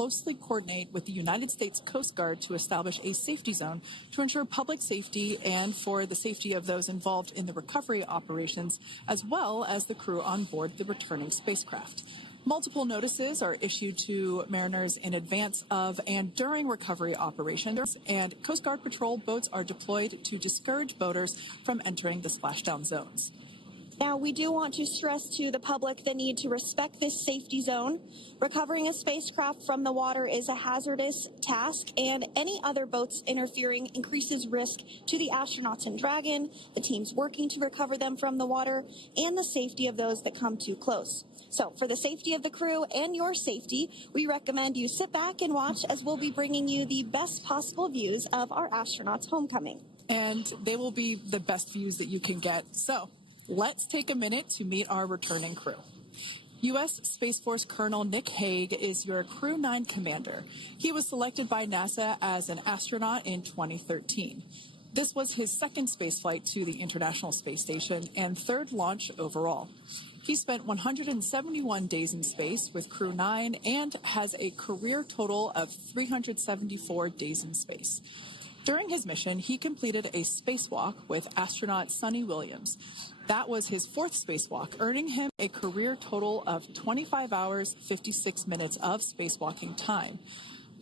closely coordinate with the United States Coast Guard to establish a safety zone to ensure public safety and for the safety of those involved in the recovery operations, as well as the crew on board the returning spacecraft. Multiple notices are issued to mariners in advance of and during recovery operations, and Coast Guard patrol boats are deployed to discourage boaters from entering the splashdown zones. Now, we do want to stress to the public the need to respect this safety zone. Recovering a spacecraft from the water is a hazardous task, and any other boats interfering increases risk to the astronauts in Dragon, the teams working to recover them from the water, and the safety of those that come too close. So for the safety of the crew and your safety, we recommend you sit back and watch as we'll be bringing you the best possible views of our astronauts' homecoming. And they will be the best views that you can get. So let's take a minute to meet our returning crew. U.S. Space Force Colonel Nick Hague is your Crew 9 commander. He was selected by NASA as an astronaut in 2013. This was his second spaceflight to the International Space Station and third launch overall. He spent 171 days in space with Crew 9 and has a career total of 374 days in space. During his mission, he completed a spacewalk with astronaut Sunny Williams. That was his fourth spacewalk, earning him a career total of 25 hours, 56 minutes of spacewalking time.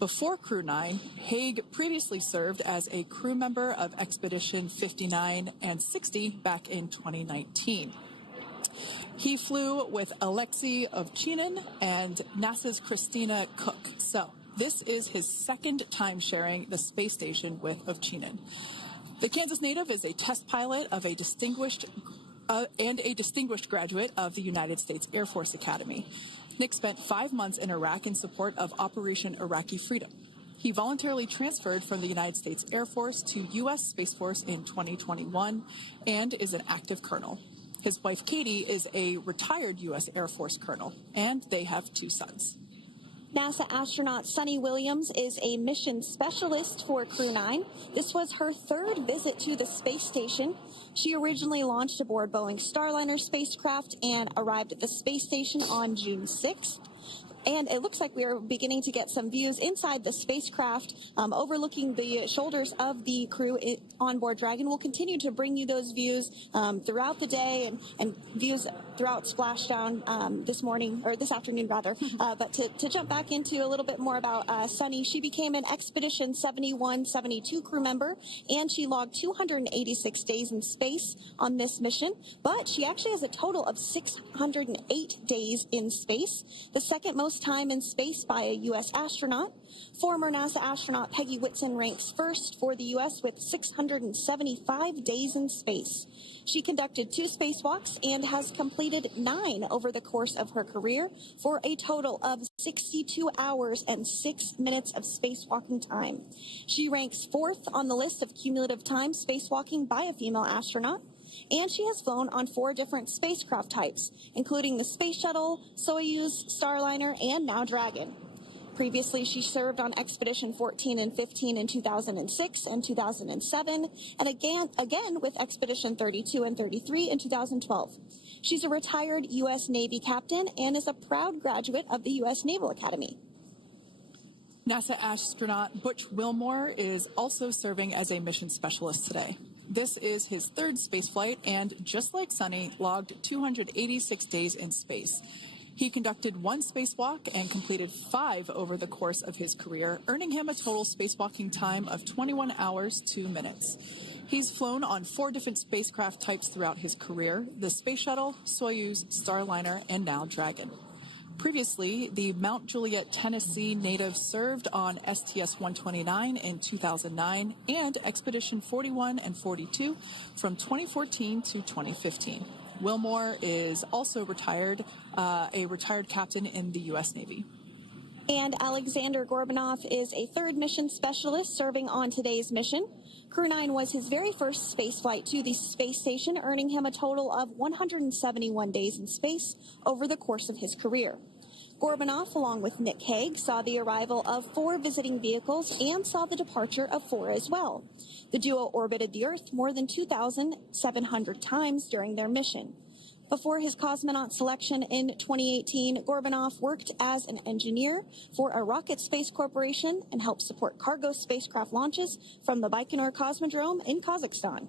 Before Crew 9, Hague previously served as a crew member of Expedition 59 and 60 back in 2019. He flew with Alexei Ovchinin and NASA's Christina Cook. So this is his second time sharing the space station with Ovchinin. The Kansas native is a test pilot of a distinguished graduate of the United States Air Force Academy. Nick spent 5 months in Iraq in support of Operation Iraqi Freedom. He voluntarily transferred from the United States Air Force to U.S. Space Force in 2021 and is an active colonel. His wife, Katie, is a retired U.S. Air Force colonel, and they have 2 sons. NASA astronaut Sunny Williams is a mission specialist for Crew 9. This was her third visit to the space station. She originally launched aboard Boeing Starliner spacecraft and arrived at the space station on June 6th. And it looks like we are beginning to get some views inside the spacecraft, overlooking the shoulders of the crew on board Dragon. We'll continue to bring you those views throughout the day and views throughout Splashdown this afternoon rather. But to jump back into a little bit more about Sunny, she became an Expedition 71-72 crew member, and she logged 286 days in space on this mission. But she actually has a total of 608 days in space, the second most time in space by a U.S. astronaut. Former NASA astronaut Peggy Whitson ranks first for the U.S. with 675 days in space. She conducted 2 spacewalks and has completed 9 over the course of her career for a total of 62 hours and 6 minutes of spacewalking time. She ranks 4th on the list of cumulative time spacewalking by a female astronaut. And she has flown on 4 different spacecraft types, including the Space Shuttle, Soyuz, Starliner, and now Dragon. Previously, she served on Expedition 14 and 15 in 2006 and 2007, and again with Expedition 32 and 33 in 2012. She's a retired U.S. Navy captain and is a proud graduate of the U.S. Naval Academy. NASA astronaut Butch Wilmore is also serving as a mission specialist today. This is his 3rd spaceflight and, just like Sunny, logged 286 days in space. He conducted 1 spacewalk and completed 5 over the course of his career, earning him a total spacewalking time of 21 hours, 2 minutes. He's flown on 4 different spacecraft types throughout his career: the Space Shuttle, Soyuz, Starliner, and now Dragon. Previously, the Mount Juliet, Tennessee native served on STS-129 in 2009 and Expedition 41 and 42 from 2014 to 2015. Wilmore is also a retired captain in the U.S. Navy. And Alexander Gorbunov is a 3rd mission specialist serving on today's mission. Crew 9 was his very first spaceflight to the space station, earning him a total of 171 days in space over the course of his career. Gorbunov, along with Nick Hague, saw the arrival of 4 visiting vehicles and saw the departure of 4 as well. The duo orbited the Earth more than 2,700 times during their mission. Before his cosmonaut selection in 2018, Gorbunov worked as an engineer for a rocket space corporation and helped support cargo spacecraft launches from the Baikonur Cosmodrome in Kazakhstan.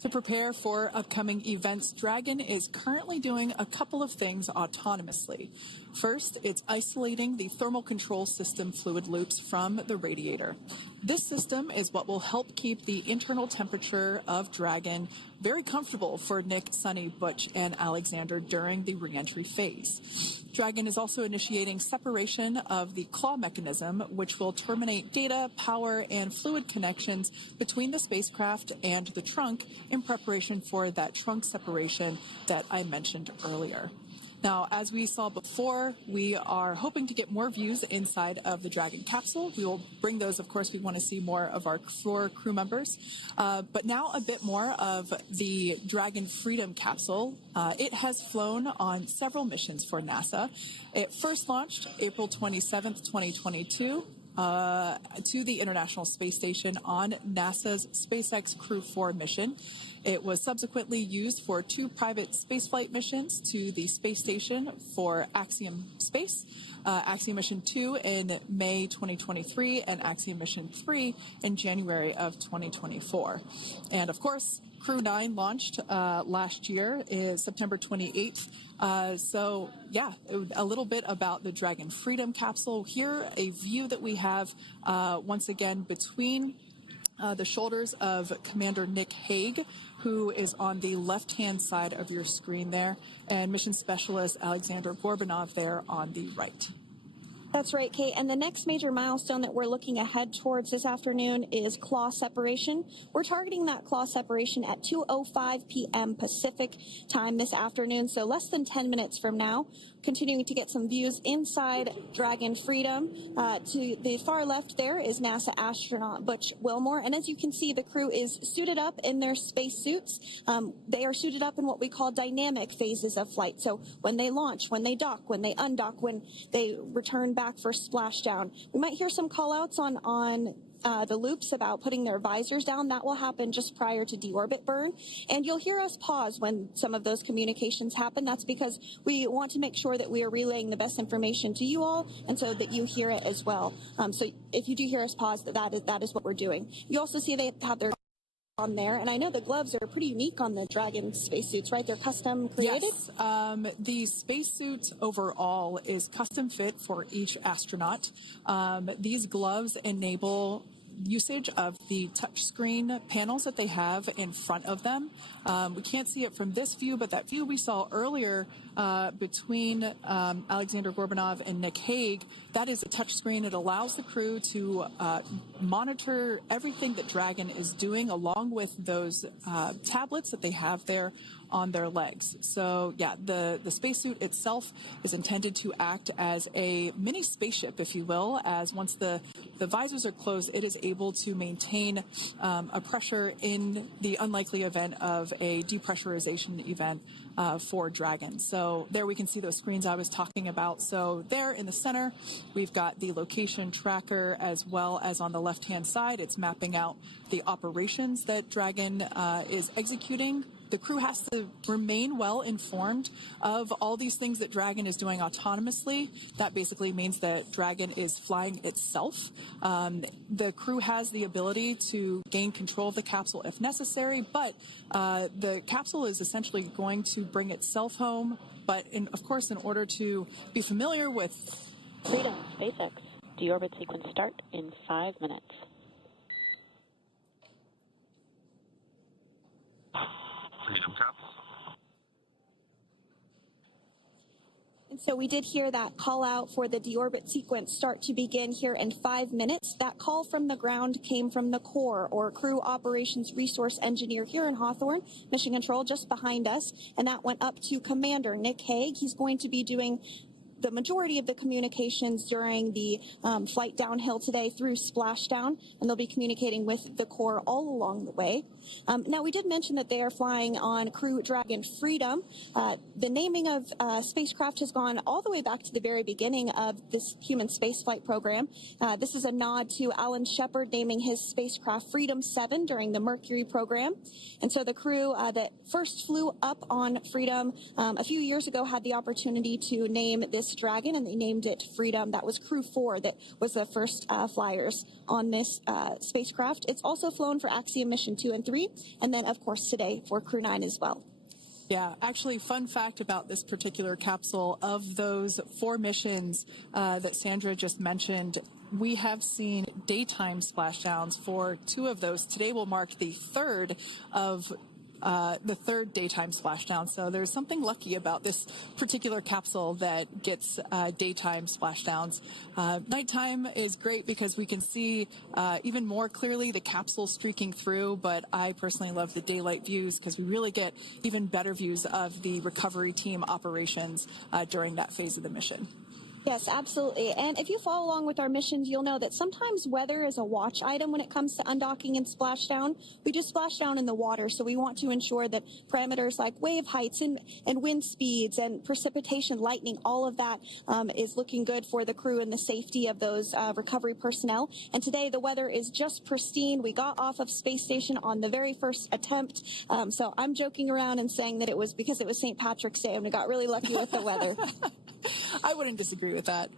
To prepare for upcoming events, Dragon is currently doing a couple of things autonomously. First, it's isolating the thermal control system fluid loops from the radiator. This system is what will help keep the internal temperature of Dragon very comfortable for Nick, Sunny, Butch, and Alexander during the reentry phase. Dragon is also initiating separation of the claw mechanism, which will terminate data, power, and fluid connections between the spacecraft and the trunk in preparation for that trunk separation that I mentioned earlier. Now, as we saw before, we are hoping to get more views inside of the Dragon capsule. We will bring those, of course. We want to see more of our four crew members. But now a bit more of the Dragon Freedom capsule. It has flown on several missions for NASA. It first launched April 27th, 2022. To the International Space Station on NASA's SpaceX Crew 4 mission. It was subsequently used for 2 private spaceflight missions to the space station for Axiom Space, Axiom Mission 2 in May 2023, and Axiom Mission 3 in January of 2024. And of course, Crew 9 launched last year, is September 28th. So, yeah, a little bit about the Dragon Freedom capsule. Here, a view that we have once again between the shoulders of Commander Nick Hague, who is on the left-hand side of your screen there, and Mission Specialist Alexander Gorbunov there on the right. That's right, Kate. And the next major milestone that we're looking ahead towards this afternoon is claw separation. We're targeting that claw separation at 2:05 p.m. Pacific time this afternoon, so less than 10 minutes from now. Continuing to get some views inside Dragon Freedom. To the far left there is NASA astronaut Butch Wilmore, and as you can see, the crew is suited up in their space suits. They are suited up in what we call dynamic phases of flight. So when they launch, when they dock, when they undock, when they return back for splashdown. We might hear some call-outs on the loops about putting their visors down. That will happen just prior to deorbit burn. And you'll hear us pause when some of those communications happen. That's because we want to make sure that we are relaying the best information to you all, and so that you hear it as well. So if you do hear us pause, that is what we're doing. You also see they have their on there, and I know the gloves are pretty unique on the Dragon spacesuits, right? They're custom created? Yes. The spacesuit overall is custom fit for each astronaut. These gloves enable usage of the touchscreen panels that they have in front of them. We can't see it from this view, but that view we saw earlier between Alexander Gorbunov and Nick Hague, that is a touchscreen. It allows the crew to monitor everything that Dragon is doing, along with those tablets that they have there on their legs. So yeah, the spacesuit itself is intended to act as a mini spaceship, if you will, as once the visors are closed, it is able to maintain a pressure in the unlikely event of a depressurization event for Dragon. So there we can see those screens I was talking about. So there in the center, we've got the location tracker, as well as on the left-hand side, it's mapping out the operations that Dragon is executing. The crew has to remain well informed of all these things that Dragon is doing autonomously. That basically means that Dragon is flying itself. The crew has the ability to gain control of the capsule if necessary, but the capsule is essentially going to bring itself home. But of course, in order to be familiar with Freedom, SpaceX, deorbit sequence start in 5 minutes. Freedom Cup. And so we did hear that call out for the deorbit sequence start to begin here in 5 minutes. That call from the ground came from the core, or crew operations resource engineer here in Hawthorne, mission control just behind us. And that went up to Commander Nick Hague. He's going to be doing the majority of the communications during the flight downhill today through Splashdown, and they'll be communicating with the Corps all along the way. Now, we did mention that they are flying on Crew Dragon Freedom. The naming of spacecraft has gone all the way back to the very beginning of this human spaceflight program. This is a nod to Alan Shepard naming his spacecraft Freedom 7 during the Mercury program. And so the crew that first flew up on Freedom a few years ago had the opportunity to name this Dragon, and they named it Freedom. That was Crew 4 that was the first flyers on this spacecraft. It's also flown for Axiom Mission 2 and 3, and then, of course, today for Crew 9 as well. Yeah, actually, fun fact about this particular capsule, of those 4 missions that Sandra just mentioned, we have seen daytime splashdowns for 2 of those. Today will mark the third daytime splashdown. So there's something lucky about this particular capsule that gets daytime splashdowns. Nighttime is great because we can see even more clearly the capsule streaking through, but I personally love the daylight views because we really get even better views of the recovery team operations during that phase of the mission. Yes, absolutely. And if you follow along with our missions, you'll know that sometimes weather is a watch item when it comes to undocking and splashdown. We do splashdown in the water, so we want to ensure that parameters like wave heights and wind speeds and precipitation, lightning, all of that is looking good for the crew and the safety of those recovery personnel. And today the weather is just pristine. We got off of space station on the very first attempt. So I'm joking around and saying that it was because it was St. Patrick's Day and we got really lucky with the weather. I wouldn't disagree with that.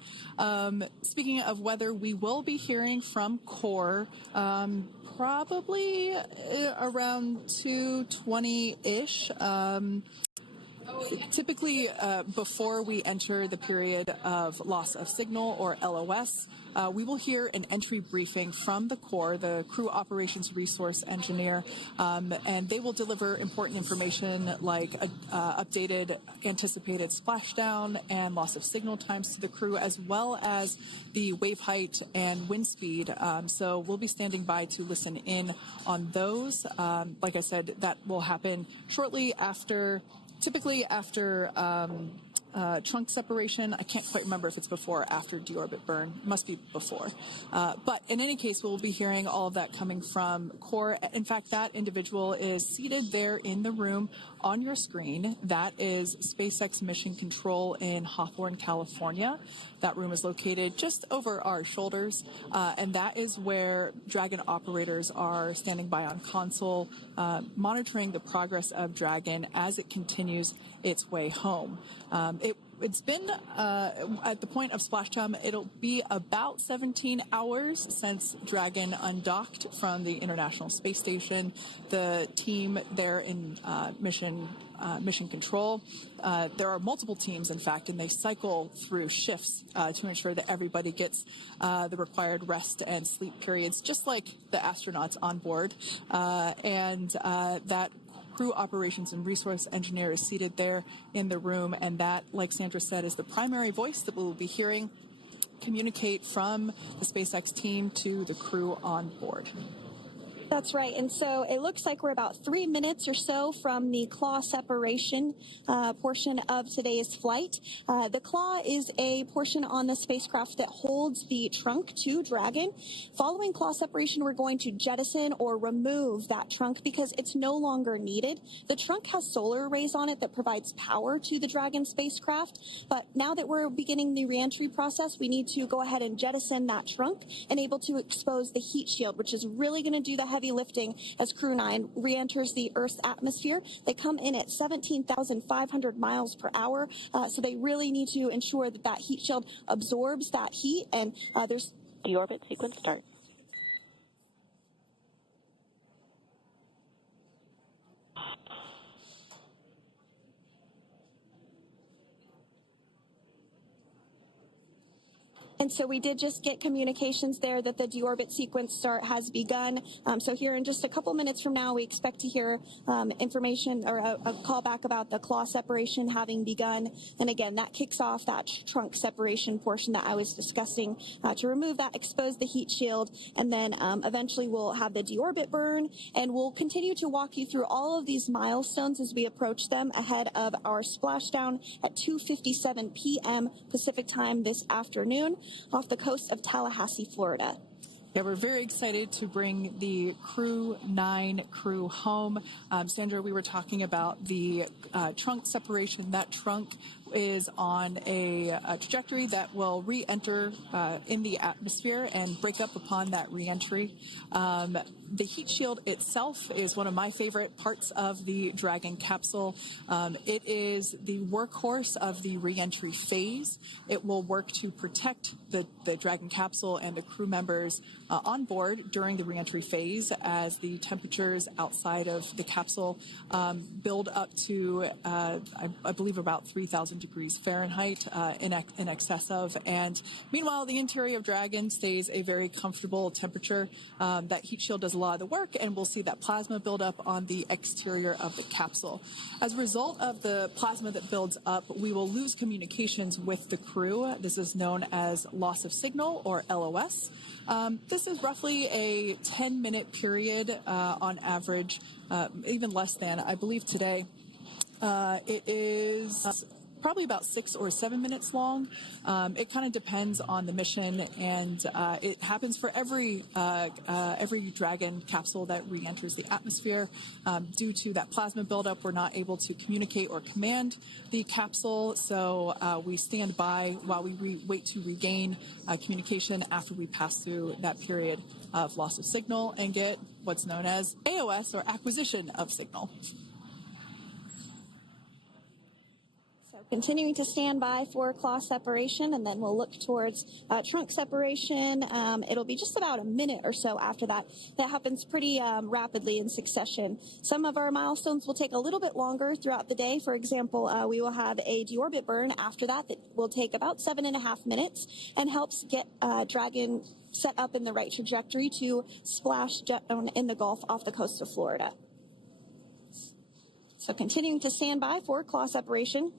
Speaking of weather, we will be hearing from Core probably around 2:20-ish. Typically, before we enter the period of loss of signal, or LOS, we will hear an entry briefing from the Corps, the Crew Operations Resource Engineer, and they will deliver important information like updated anticipated splashdown and loss of signal times to the crew, as well as the wave height and wind speed. So we'll be standing by to listen in on those. Like I said, that will happen shortly after. Typically after trunk separation. I can't quite remember if it's before or after deorbit burn. It must be before. But in any case, we'll be hearing all of that coming from Core. In fact, that individual is seated there in the room on your screen. That is SpaceX Mission Control in Hawthorne, California. That room is located just over our shoulders, and that is where Dragon operators are standing by on console, monitoring the progress of Dragon as it continues its way home. It's been, at the point of splashdown, it'll be about 17 hours since Dragon undocked from the International Space Station. The team there in mission control, there are multiple teams, in fact, and they cycle through shifts to ensure that everybody gets the required rest and sleep periods, just like the astronauts on board. And that Crew Operations and Resource Engineer is seated there in the room, and that, like Sandra said, is the primary voice that we'll be hearing communicate from the SpaceX team to the crew on board. That's right. And so it looks like we're about 3 minutes or so from the claw separation portion of today's flight. The claw is a portion on the spacecraft that holds the trunk to Dragon. Following claw separation, we're going to jettison or remove that trunk because it's no longer needed. The trunk has solar arrays on it that provides power to the Dragon spacecraft. But now that we're beginning the reentry process, we need to go ahead and jettison that trunk and able to expose the heat shield, which is really going to do the heavy lifting as Crew 9 re-enters the Earth's atmosphere. They come in at 17,500 miles per hour, so they really need to ensure that that heat shield absorbs that heat, and there's... Deorbit sequence start. And so we did just get communications there that the deorbit sequence start has begun. So here in just a couple minutes from now, we expect to hear information or a call back about the claw separation having begun. And again, that kicks off that trunk separation portion that I was discussing to remove that, expose the heat shield, and then eventually we'll have the deorbit burn. And we'll continue to walk you through all of these milestones as we approach them ahead of our splashdown at 2:57 p.m. Pacific time this afternoon off the coast of Tallahassee, Florida. Yeah, we're very excited to bring the Crew 9 crew home. Sandra, we were talking about the trunk separation. That trunk is on a trajectory that will re-enter in the atmosphere and break up upon that re-entry. The heat shield itself is one of my favorite parts of the Dragon capsule. It is the workhorse of the re-entry phase. It will work to protect the Dragon capsule and the crew members on board during the re-entry phase as the temperatures outside of the capsule build up to, I believe, about 3,000 degrees Fahrenheit in excess of. And meanwhile, the interior of Dragon stays a very comfortable temperature. That heat shield does a lot of the work, and we'll see that plasma build up on the exterior of the capsule. As a result of the plasma that builds up, we will lose communications with the crew. This is known as loss of signal, or LOS. This is roughly a 10-minute period on average, even less than. I believe today it is probably about 6 or 7 minutes long. It kind of depends on the mission, and it happens for every Dragon capsule that re-enters the atmosphere. Due to that plasma buildup, we're not able to communicate or command the capsule, so we stand by while we wait to regain communication after we pass through that period of loss of signal and get what's known as AOS, or acquisition of signal. Continuing to stand by for claw separation, and then we'll look towards trunk separation. It'll be just about a minute or so after that. That happens pretty rapidly in succession. Some of our milestones will take a little bit longer throughout the day. For example, we will have a deorbit burn after that will take about 7.5 minutes and helps get Dragon set up in the right trajectory to splash down in the Gulf off the coast of Florida. So continuing to stand by for claw separation.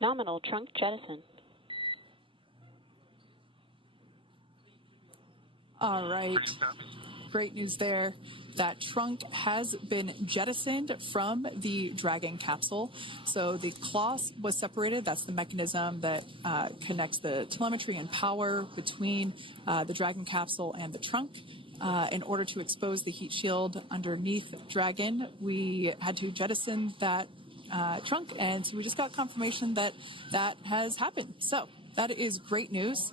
Nominal trunk jettison. All right. Great news there. That trunk has been jettisoned from the Dragon capsule. So the claw was separated. That's the mechanism that connects the telemetry and power between the Dragon capsule and the trunk. In order to expose the heat shield underneath Dragon, we had to jettison that trunk, and so we just got confirmation that that has happened. So that is great news.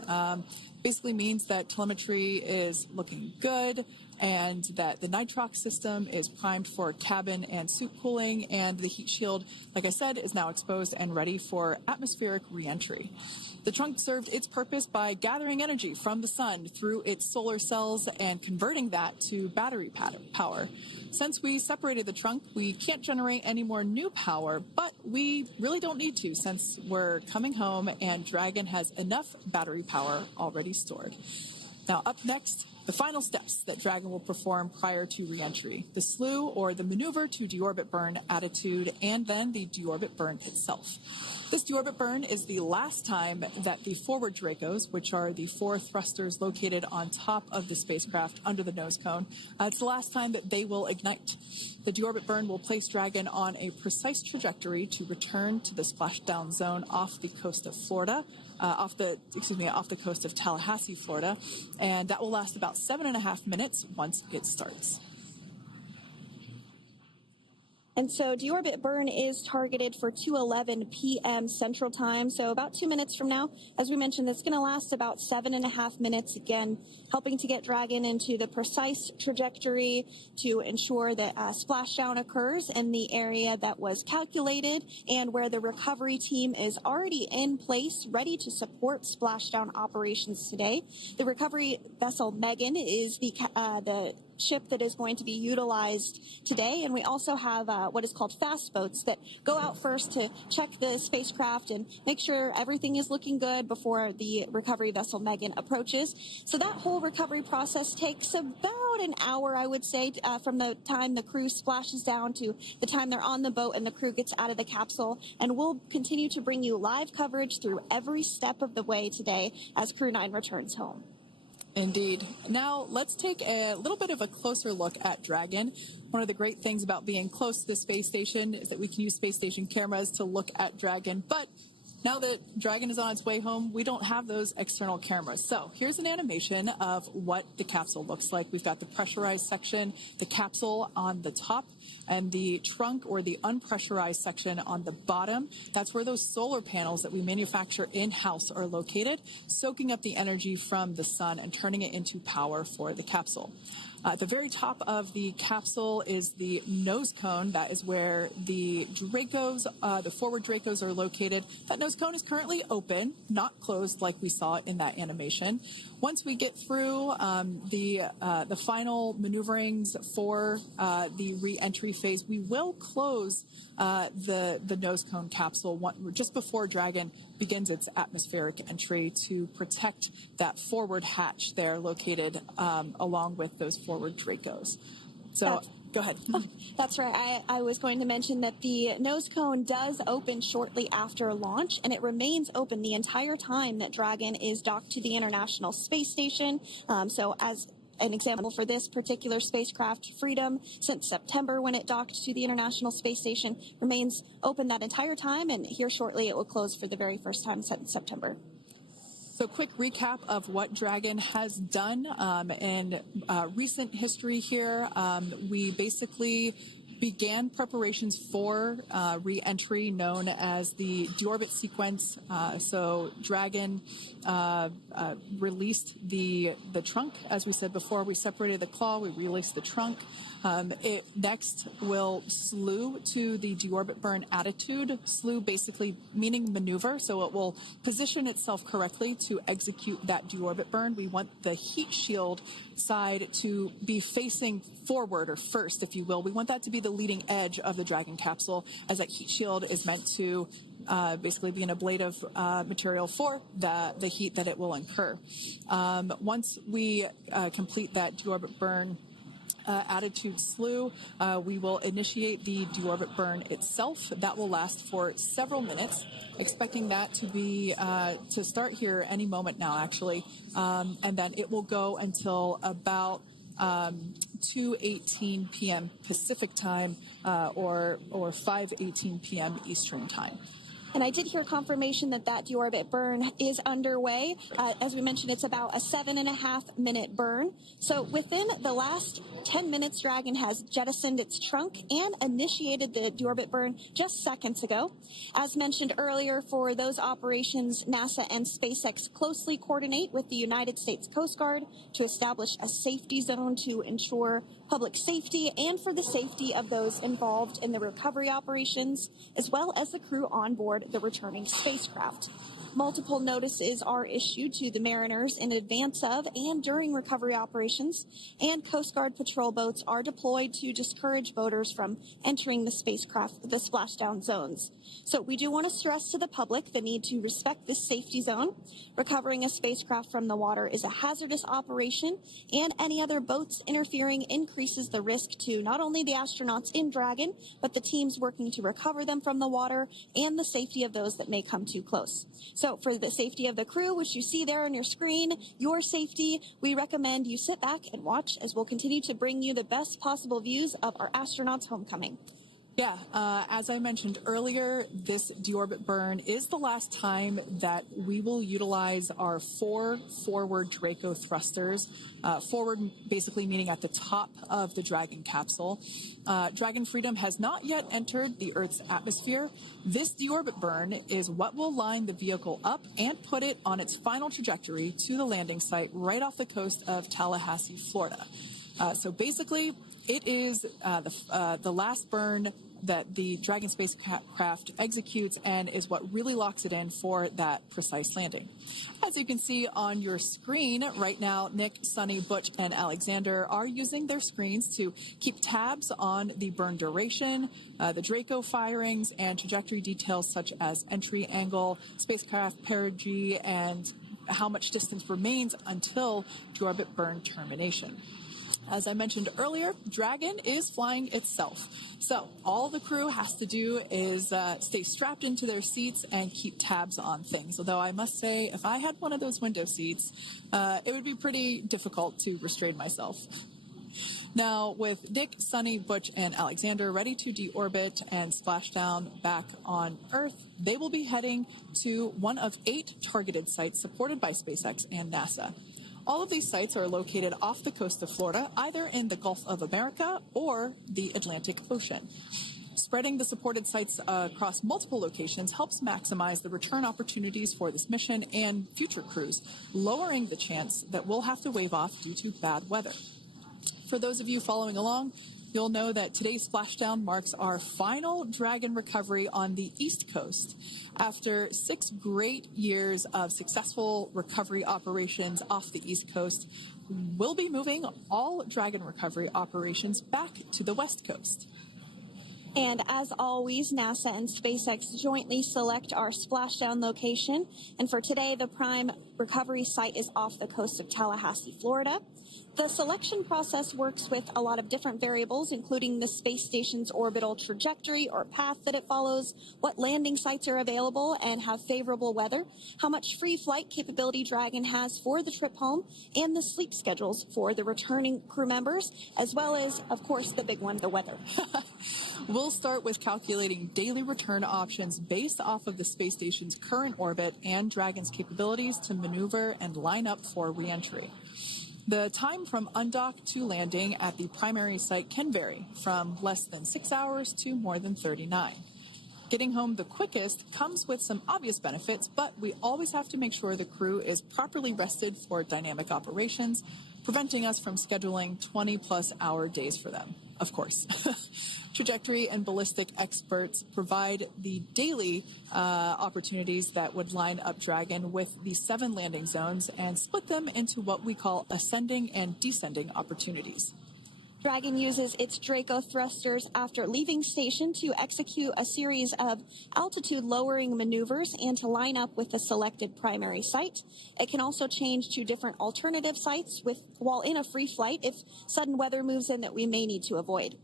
Basically means that telemetry is looking good, and that the nitrox system is primed for cabin and suit cooling, and the heat shield, like I said, is now exposed and ready for atmospheric reentry. The trunk served its purpose by gathering energy from the sun through its solar cells and converting that to battery power. Since we separated the trunk, we can't generate any more new power, but we really don't need to since we're coming home and Dragon has enough battery power already stored. Now, up next, the final steps that Dragon will perform prior to reentry: the slew, or the maneuver to deorbit burn attitude, and then the deorbit burn itself. This deorbit burn is the last time that the forward Dracos, which are the 4 thrusters located on top of the spacecraft under the nose cone, it's the last time that they will ignite. The deorbit burn will place Dragon on a precise trajectory to return to the splashdown zone off the coast of Florida, off the coast of Tallahassee, Florida, and that will last about 7.5 minutes once it starts. And so deorbit burn is targeted for 2:11 p.m. Central Time, so about 2 minutes from now. As we mentioned, that's going to last about 7.5 minutes, again, helping to get Dragon into the precise trajectory to ensure that splashdown occurs in the area that was calculated and where the recovery team is already in place, ready to support splashdown operations today. The recovery vessel Megan is the ship that is going to be utilized today, and we also have what is called fast boats that go out first to check the spacecraft and make sure everything is looking good before the recovery vessel Megan approaches. So that whole recovery process takes about an hour, I would say, from the time the crew splashes down to the time they're on the boat and the crew gets out of the capsule. And we'll continue to bring you live coverage through every step of the way today as Crew 9 returns home. Indeed. Now, let's take a little bit of a closer look at Dragon. One of the great things about being close to the space station is that we can use space station cameras to look at Dragon. But now that Dragon is on its way home, we don't have those external cameras. So here's an animation of what the capsule looks like. We've got the pressurized section, the capsule on the top, and the trunk or the unpressurized section on the bottom. That's where those solar panels that we manufacture in-house are located, soaking up the energy from the sun and turning it into power for the capsule. At the very top of the capsule is the nose cone. That is where the Dracos, the forward Dracos, are located. That nose cone is currently open, not closed like we saw in that animation. Once we get through the final maneuverings for the re-entry phase, we will close the nose cone capsule just before Dragon begins its atmospheric entry to protect that forward hatch there located along with those forward Dracos. So go ahead. That's right. I was going to mention that the nose cone does open shortly after launch, and it remains open the entire time that Dragon is docked to the International Space Station. So as an example for this particular spacecraft, Freedom, since September when it docked to the International Space Station, remains open that entire time, and here shortly it will close for the very first time since September. So quick recap of what Dragon has done in recent history here. We basically began preparations for re-entry known as the Deorbit sequence. So Dragon released the trunk. As we said before, we separated the claw, we released the trunk. It next will slew to the deorbit burn attitude. Slew basically meaning maneuver, so it will position itself correctly to execute that deorbit burn. We want the heat shield side to be facing forward, or first, if you will. We want that to be the leading edge of the Dragon capsule, as that heat shield is meant to basically be an ablative material for the heat that it will incur. Once we complete that deorbit burn attitude slew, we will initiate the deorbit burn itself. That will last for several minutes, expecting that to be to start here any moment now, actually, and then it will go until about 2:18 p.m. Pacific time or 5:18 p.m. Eastern time. And I did hear confirmation that deorbit burn is underway. As we mentioned, it's about a 7.5-minute burn. So within the last 10 minutes, Dragon has jettisoned its trunk and initiated the deorbit burn just seconds ago. As mentioned earlier, for those operations, NASA and SpaceX closely coordinate with the United States Coast Guard to establish a safety zone to ensure public safety and for the safety of those involved in the recovery operations, as well as the crew on board the returning spacecraft. Multiple notices are issued to the mariners in advance of and during recovery operations, and Coast Guard patrol boats are deployed to discourage boaters from entering the splashdown zones. So we do want to stress to the public the need to respect this safety zone. Recovering a spacecraft from the water is a hazardous operation, and any other boats interfering increases the risk to not only the astronauts in Dragon, but the teams working to recover them from the water and the safety of those that may come too close. So for the safety of the crew, which you see there on your screen, your safety, we recommend you sit back and watch as we'll continue to bring you the best possible views of our astronauts' homecoming. Yeah, as I mentioned earlier, this deorbit burn is the last time that we will utilize our 4 forward Draco thrusters. Forward basically meaning at the top of the Dragon capsule. Dragon Freedom has not yet entered the Earth's atmosphere. This deorbit burn is what will line the vehicle up and put it on its final trajectory to the landing site right off the coast of Tallahassee, Florida. So basically, it is the last burn that the Dragon spacecraft executes and is what really locks it in for that precise landing. As you can see on your screen right now, Nick, Sunny, Butch, and Alexander are using their screens to keep tabs on the burn duration, the Draco firings, and trajectory details such as entry angle, spacecraft perigee, and how much distance remains until deorbit burn termination. As I mentioned earlier, Dragon is flying itself. So all the crew has to do is stay strapped into their seats and keep tabs on things. Although I must say, if I had one of those window seats, it would be pretty difficult to restrain myself. Now, with Nick, Sunny, Butch, and Alexander ready to deorbit and splash down back on Earth, they will be heading to one of 8 targeted sites supported by SpaceX and NASA. All of these sites are located off the coast of Florida, either in the Gulf of America or the Atlantic Ocean. Spreading the supported sites across multiple locations helps maximize the return opportunities for this mission and future crews, lowering the chance that we'll have to wave off due to bad weather. For those of you following along, you'll know that today's splashdown marks our final Dragon recovery on the East Coast. After 6 great years of successful recovery operations off the East Coast, we'll be moving all Dragon recovery operations back to the West Coast. And as always, NASA and SpaceX jointly select our splashdown location. And for today, the prime recovery site is off the coast of Tallahassee, Florida. The selection process works with a lot of different variables, including the space station's orbital trajectory or path that it follows, what landing sites are available and have favorable weather, how much free flight capability Dragon has for the trip home, and the sleep schedules for the returning crew members, as well as, of course, the big one, the weather. We'll start with calculating daily return options based off of the space station's current orbit and Dragon's capabilities to maneuver and line up for reentry. The time from undocked to landing at the primary site can vary from less than 6 hours to more than 39. Getting home the quickest comes with some obvious benefits, but we always have to make sure the crew is properly rested for dynamic operations, preventing us from scheduling 20-plus hour days for them, of course. Trajectory and ballistic experts provide the daily opportunities that would line up Dragon with the 7 landing zones and split them into what we call ascending and descending opportunities. Dragon uses its Draco thrusters after leaving station to execute a series of altitude-lowering maneuvers and to line up with the selected primary site. It can also change to different alternative sites while in a free flight if sudden weather moves in that we may need to avoid.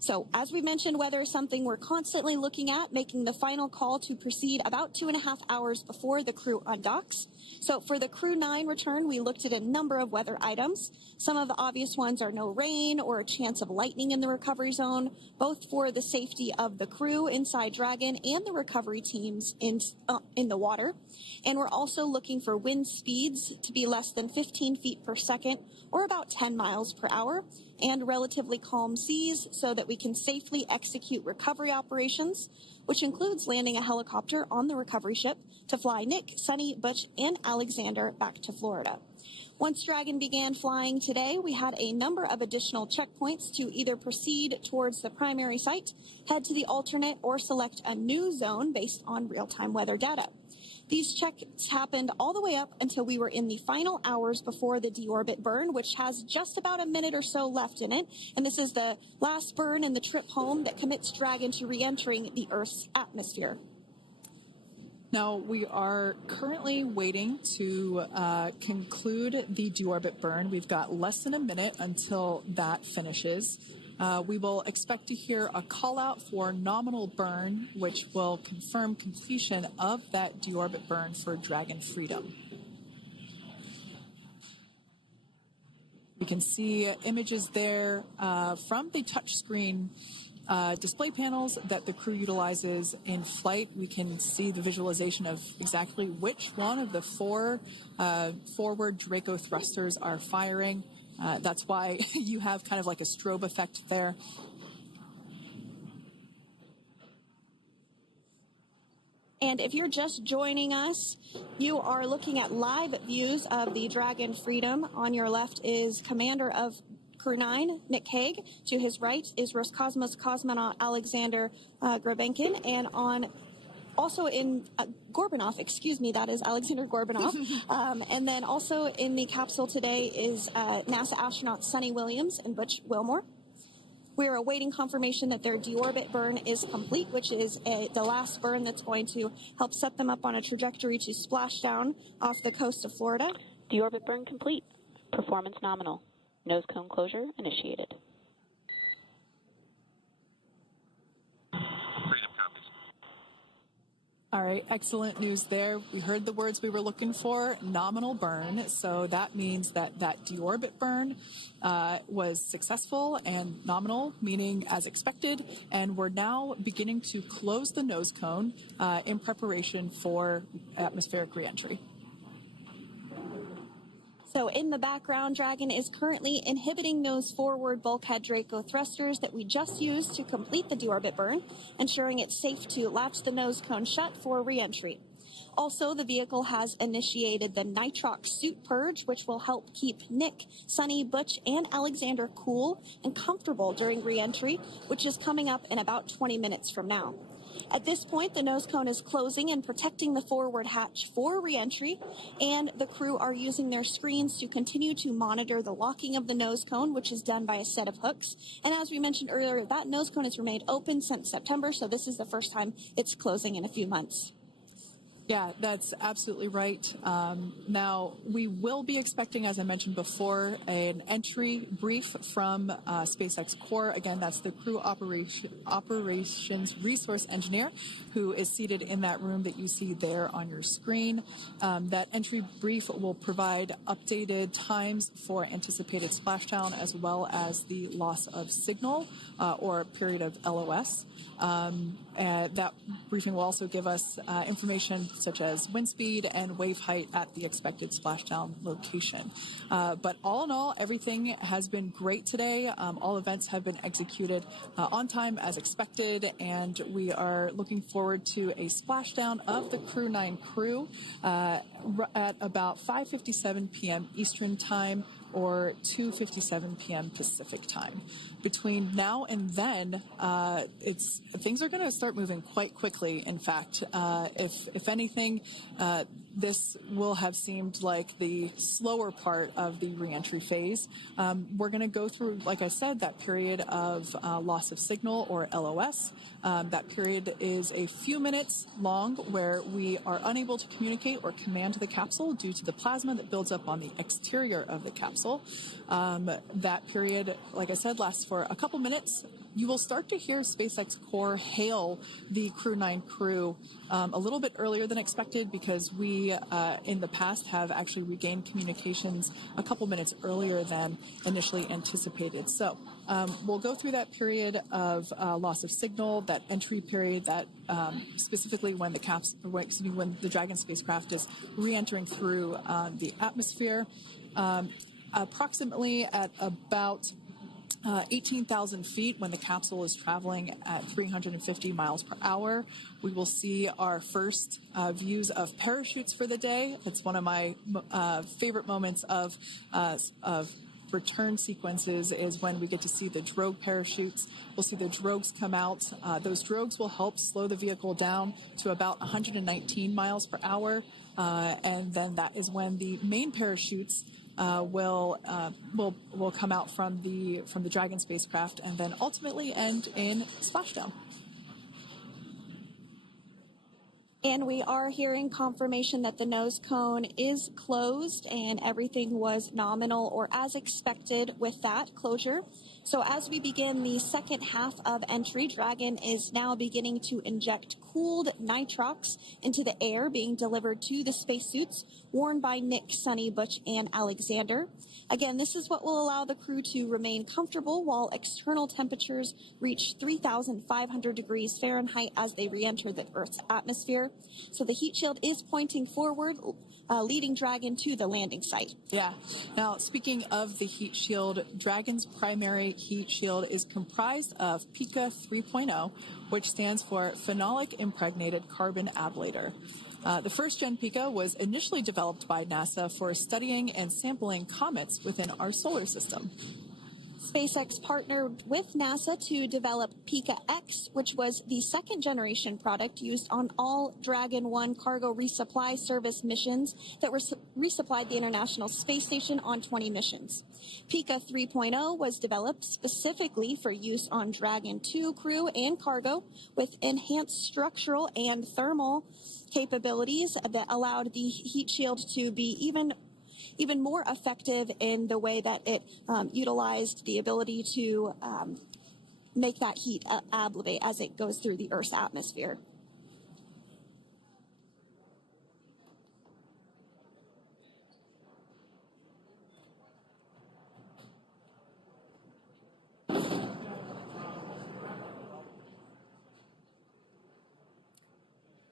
So, as we mentioned, weather is something we're constantly looking at, making the final call to proceed about 2.5 hours before the crew undocks. So, for the Crew 9 return, we looked at a number of weather items. Some of the obvious ones are no rain or a chance of lightning in the recovery zone, both for the safety of the crew inside Dragon and the recovery teams in the water. And we're also looking for wind speeds to be less than 15 feet per second or about 10 miles per hour, and relatively calm seas so that we can safely execute recovery operations, which includes landing a helicopter on the recovery ship to fly Nick, Sunny, Butch, and Alexander back to Florida. Once Dragon began flying today, we had a number of additional checkpoints to either proceed towards the primary site, head to the alternate, or select a new zone based on real-time weather data. These checks happened all the way up until we were in the final hours before the deorbit burn, which has just about a minute or so left in it. And this is the last burn in the trip home that commits Dragon to re-entering the Earth's atmosphere. Now, we are currently waiting to conclude the deorbit burn. We've got less than a minute until that finishes. We will expect to hear a call out for nominal burn, which will confirm completion of that deorbit burn for Dragon Freedom. We can see images there from the touchscreen display panels that the crew utilizes in flight. We can see the visualization of exactly which one of the four forward Draco thrusters are firing. That's why you have kind of like a strobe effect there. And if you're just joining us, you are looking at live views of the Dragon Freedom. On your left is Commander of Crew 9, Nick Hague. To his right is Roscosmos cosmonaut Alexander Gorbunov. And also in Gorbunov, excuse me, that is Alexander Gorbunov. And then also in the capsule today is NASA astronaut Sunny Williams and Butch Wilmore. We are awaiting confirmation that their deorbit burn is complete, which is the last burn that's going to help set them up on a trajectory to Splashdown off the coast of Florida. Deorbit burn complete. Performance nominal. Nose cone closure initiated. Freedom copies. All right, excellent news there. We heard the words we were looking for, nominal burn. So that means that deorbit burn was successful and nominal, meaning as expected. And we're now beginning to close the nose cone in preparation for atmospheric reentry. So in the background, Dragon is currently inhibiting those forward bulkhead Draco thrusters that we just used to complete the deorbit burn, ensuring it's safe to latch the nose cone shut for reentry. Also, the vehicle has initiated the nitrox suit purge, which will help keep Nick, Sunny, Butch, and Alexander cool and comfortable during reentry, which is coming up in about 20 minutes from now. At this point, the nose cone is closing and protecting the forward hatch for reentry, and the crew are using their screens to continue to monitor the locking of the nose cone, which is done by a set of hooks. And as we mentioned earlier, that nose cone has remained open since September, so this is the first time it's closing in a few months. Yeah, that's absolutely right. Now, we will be expecting, as I mentioned before, an entry brief from SpaceX Core. Again, that's the crew operations resource engineer who is seated in that room that you see there on your screen. That entry brief will provide updated times for anticipated splashdown as well as the loss of signal or period of LOS. And that briefing will also give us information such as wind speed and wave height at the expected splashdown location. But all in all, everything has been great today. All events have been executed on time as expected, and we are looking forward to a splashdown of the Crew 9 crew at about 5:57 p.m. Eastern Time or 2:57 p.m. Pacific Time. Between now and then, things are going to start moving quite quickly. In fact, if anything, this will have seemed like the slower part of the reentry phase. We're going to go through, like I said, that period of loss of signal or LOS. That period is a few minutes long where we are unable to communicate or command the capsule due to the plasma that builds up on the exterior of the capsule. That period, like I said, lasts for a couple minutes. You will start to hear SpaceX Core hail the Crew 9 crew a little bit earlier than expected because we, in the past, have actually regained communications a couple minutes earlier than initially anticipated. So we'll go through that period of loss of signal, that entry period, that specifically when the Dragon spacecraft is re-entering through the atmosphere. Approximately at about 18,000 feet when the capsule is traveling at 350 miles per hour. We will see our first views of parachutes for the day. It's one of my favorite moments of return sequences is when we get to see the drogue parachutes. We'll see the drogues come out. Those drogues will help slow the vehicle down to about 119 miles per hour. And then that is when the main parachutes will come out from the Dragon spacecraft and then ultimately end in splashdown. And we are hearing confirmation that the nose cone is closed and everything was nominal or as expected with that closure. So as we begin the second half of entry, Dragon is now beginning to inject cooled nitrox into the air being delivered to the spacesuits worn by Nick, Sunny, Butch, and Alexander. Again, this is what will allow the crew to remain comfortable while external temperatures reach 3,500 degrees Fahrenheit as they re-enter the Earth's atmosphere. So the heat shield is pointing forward, leading Dragon to the landing site. Yeah. Now, speaking of the heat shield, Dragon's primary heat shield is comprised of PICA 3.0, which stands for Phenolic Impregnated Carbon Ablator. The first-gen PICA was initially developed by NASA for studying and sampling comets within our solar system. SpaceX partnered with NASA to develop PICA X, which was the second-generation product used on all Dragon 1 cargo resupply service missions that resupplied the International Space Station on 20 missions. PICA 3.0 was developed specifically for use on Dragon 2 crew and cargo with enhanced structural and thermal capabilities that allowed the heat shield to be even more effective in the way that it utilized the ability to make that heat ablate as it goes through the Earth's atmosphere.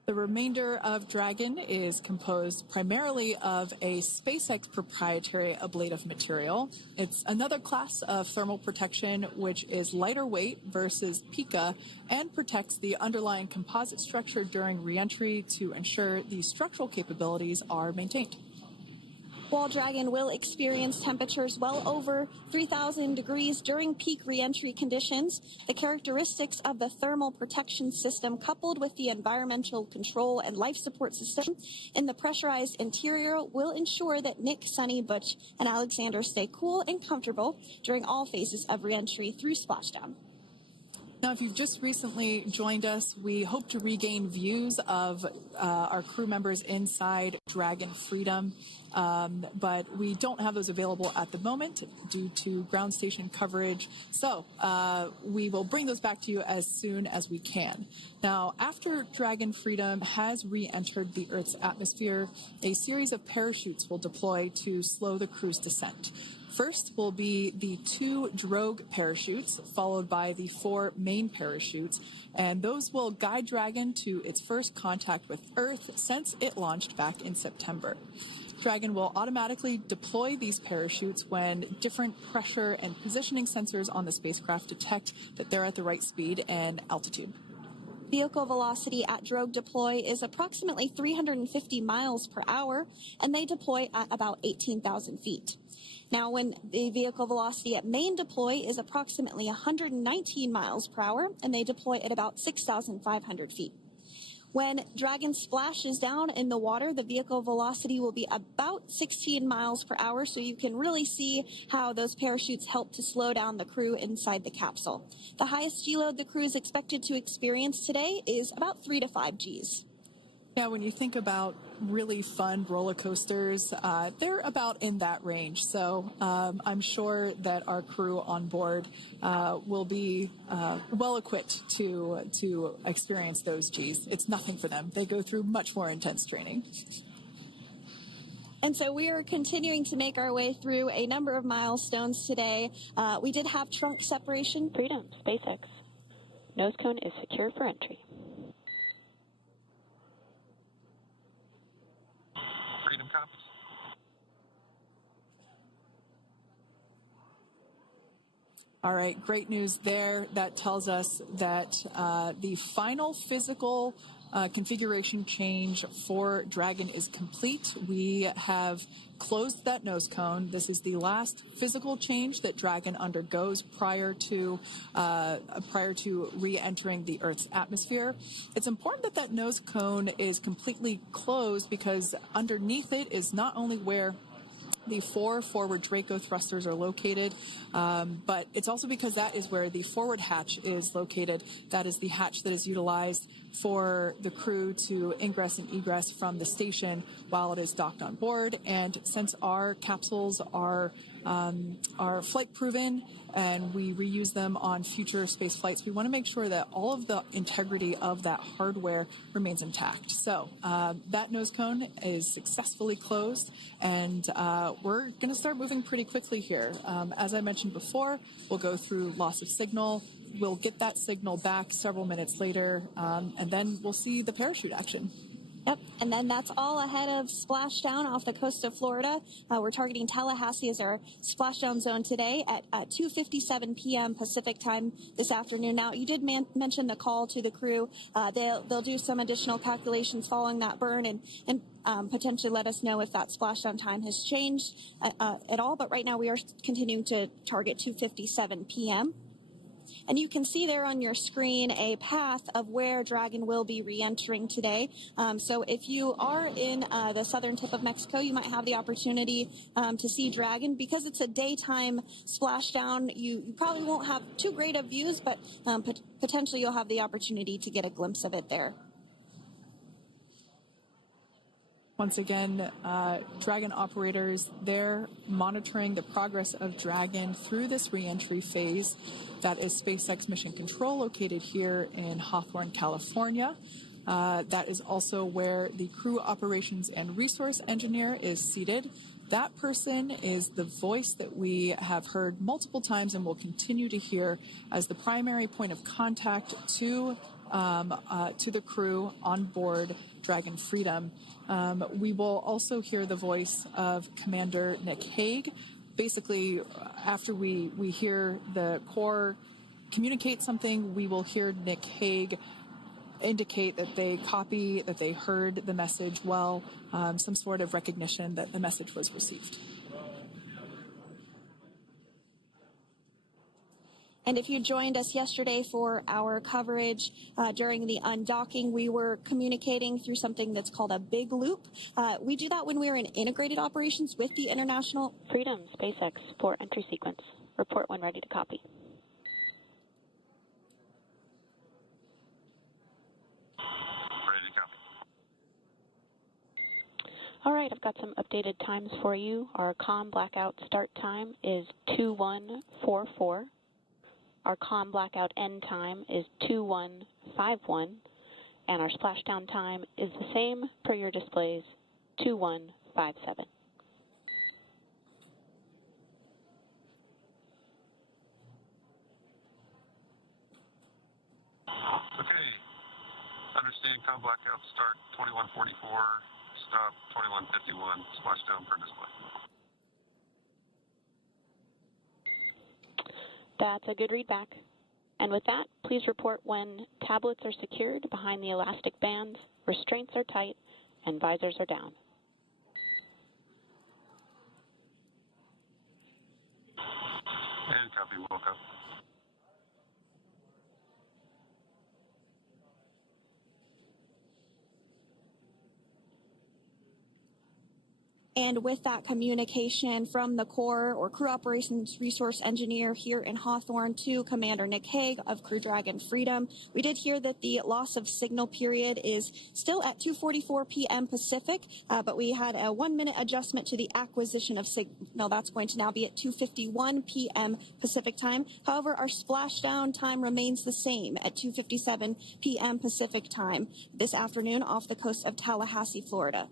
The remainder of Dragon is composed primarily of a SpaceX proprietary ablative material. It's another class of thermal protection which is lighter weight versus PICA and protects the underlying composite structure during reentry to ensure the structural capabilities are maintained. While Dragon will experience temperatures well over 3,000 degrees during peak reentry conditions, the characteristics of the thermal protection system coupled with the environmental control and life support system in the pressurized interior will ensure that Nick, Sunny, Butch, and Alexander stay cool and comfortable during all phases of reentry through Splashdown. Now, if you've just recently joined us, we hope to regain views of our crew members inside Dragon Freedom, but we don't have those available at the moment due to ground station coverage. So we will bring those back to you as soon as we can. Now, after Dragon Freedom has re-entered the Earth's atmosphere, a series of parachutes will deploy to slow the crew's descent. First will be the 2 drogue parachutes, followed by the 4 main parachutes, and those will guide Dragon to its first contact with Earth since it launched back in September. Dragon will automatically deploy these parachutes when different pressure and positioning sensors on the spacecraft detect that they're at the right speed and altitude. Vehicle velocity at drogue deploy is approximately 350 miles per hour, and they deploy at about 18,000 feet. Now, when the vehicle velocity at main deploy is approximately 119 miles per hour, and they deploy at about 6,500 feet. When Dragon splashes down in the water, the vehicle velocity will be about 16 miles per hour, so you can really see how those parachutes help to slow down the crew inside the capsule. The highest G-load the crew is expected to experience today is about 3 to 5 Gs. Yeah, when you think about really fun roller coasters, they're about in that range. So I'm sure that our crew on board will be well equipped to experience those Gs. It's nothing for them. They go through much more intense training. And so we are continuing to make our way through a number of milestones today. We did have trunk separation. Freedom, SpaceX. Nose cone is secure for entry. Freedom comes. All right, great news there. That tells us that the final physical configuration change for Dragon is complete. We have closed that nose cone. This is the last physical change that Dragon undergoes prior to re-entering the Earth's atmosphere. It's important that that nose cone is completely closed because underneath it is not only where the 4 forward Draco thrusters are located, but it's also because that is where the forward hatch is located. That is the hatch that is utilized for the crew to ingress and egress from the station while it is docked on board. And since our capsules are flight proven and we reuse them on future space flights, we want to make sure that all of the integrity of that hardware remains intact. So that nose cone is successfully closed, and we're going to start moving pretty quickly here. As I mentioned before, we'll go through loss of signal. We'll get that signal back several minutes later, and then we'll see the parachute action. Yep, and then that's all ahead of Splashdown off the coast of Florida. We're targeting Tallahassee as our splashdown zone today at 2:57 p.m. Pacific time this afternoon. Now, you did mention the call to the crew. They'll do some additional calculations following that burn and potentially let us know if that splashdown time has changed at all. But right now, we are continuing to target 2:57 p.m. And you can see there on your screen a path of where Dragon will be re-entering today. So if you are in the southern tip of Mexico, you might have the opportunity to see Dragon. Because it's a daytime splashdown, you probably won't have too great of views, but potentially you'll have the opportunity to get a glimpse of it there. Once again, Dragon operators, they're monitoring the progress of Dragon through this reentry phase. That is SpaceX Mission Control, located here in Hawthorne, California. That is also where the crew operations and resource engineer is seated. That person is the voice that we have heard multiple times and will continue to hear as the primary point of contact to the crew on board Dragon Freedom. We will also hear the voice of Commander Nick Hague. Basically, after we hear the Corps communicate something, we will hear Nick Hague indicate that they copy, that they heard the message well, some sort of recognition that the message was received. And if you joined us yesterday for our coverage during the undocking, we were communicating through something that's called a big loop. We do that when we're in integrated operations with the International Freedom, SpaceX, for entry sequence. Report when ready to copy. Ready to copy. All right, I've got some updated times for you. Our comm blackout start time is 2144. Our comm blackout end time is 2151, and our splashdown time is the same per your displays, 2157. Okay. Understand comm blackout start 2144, stop 2151, splashdown per display. That's a good readback. And with that, please report when tablets are secured behind the elastic bands, restraints are tight, and visors are down. And copy, welcome. And with that communication from the Corps or Crew Operations Resource Engineer here in Hawthorne to Commander Nick Hague of Crew Dragon Freedom, we did hear that the loss of signal period is still at 2:44 p.m. Pacific, but we had a 1-minute adjustment to the acquisition of signal. That's going to now be at 2:51 p.m. Pacific time. However, our splashdown time remains the same at 2:57 p.m. Pacific time this afternoon off the coast of Tallahassee, Florida.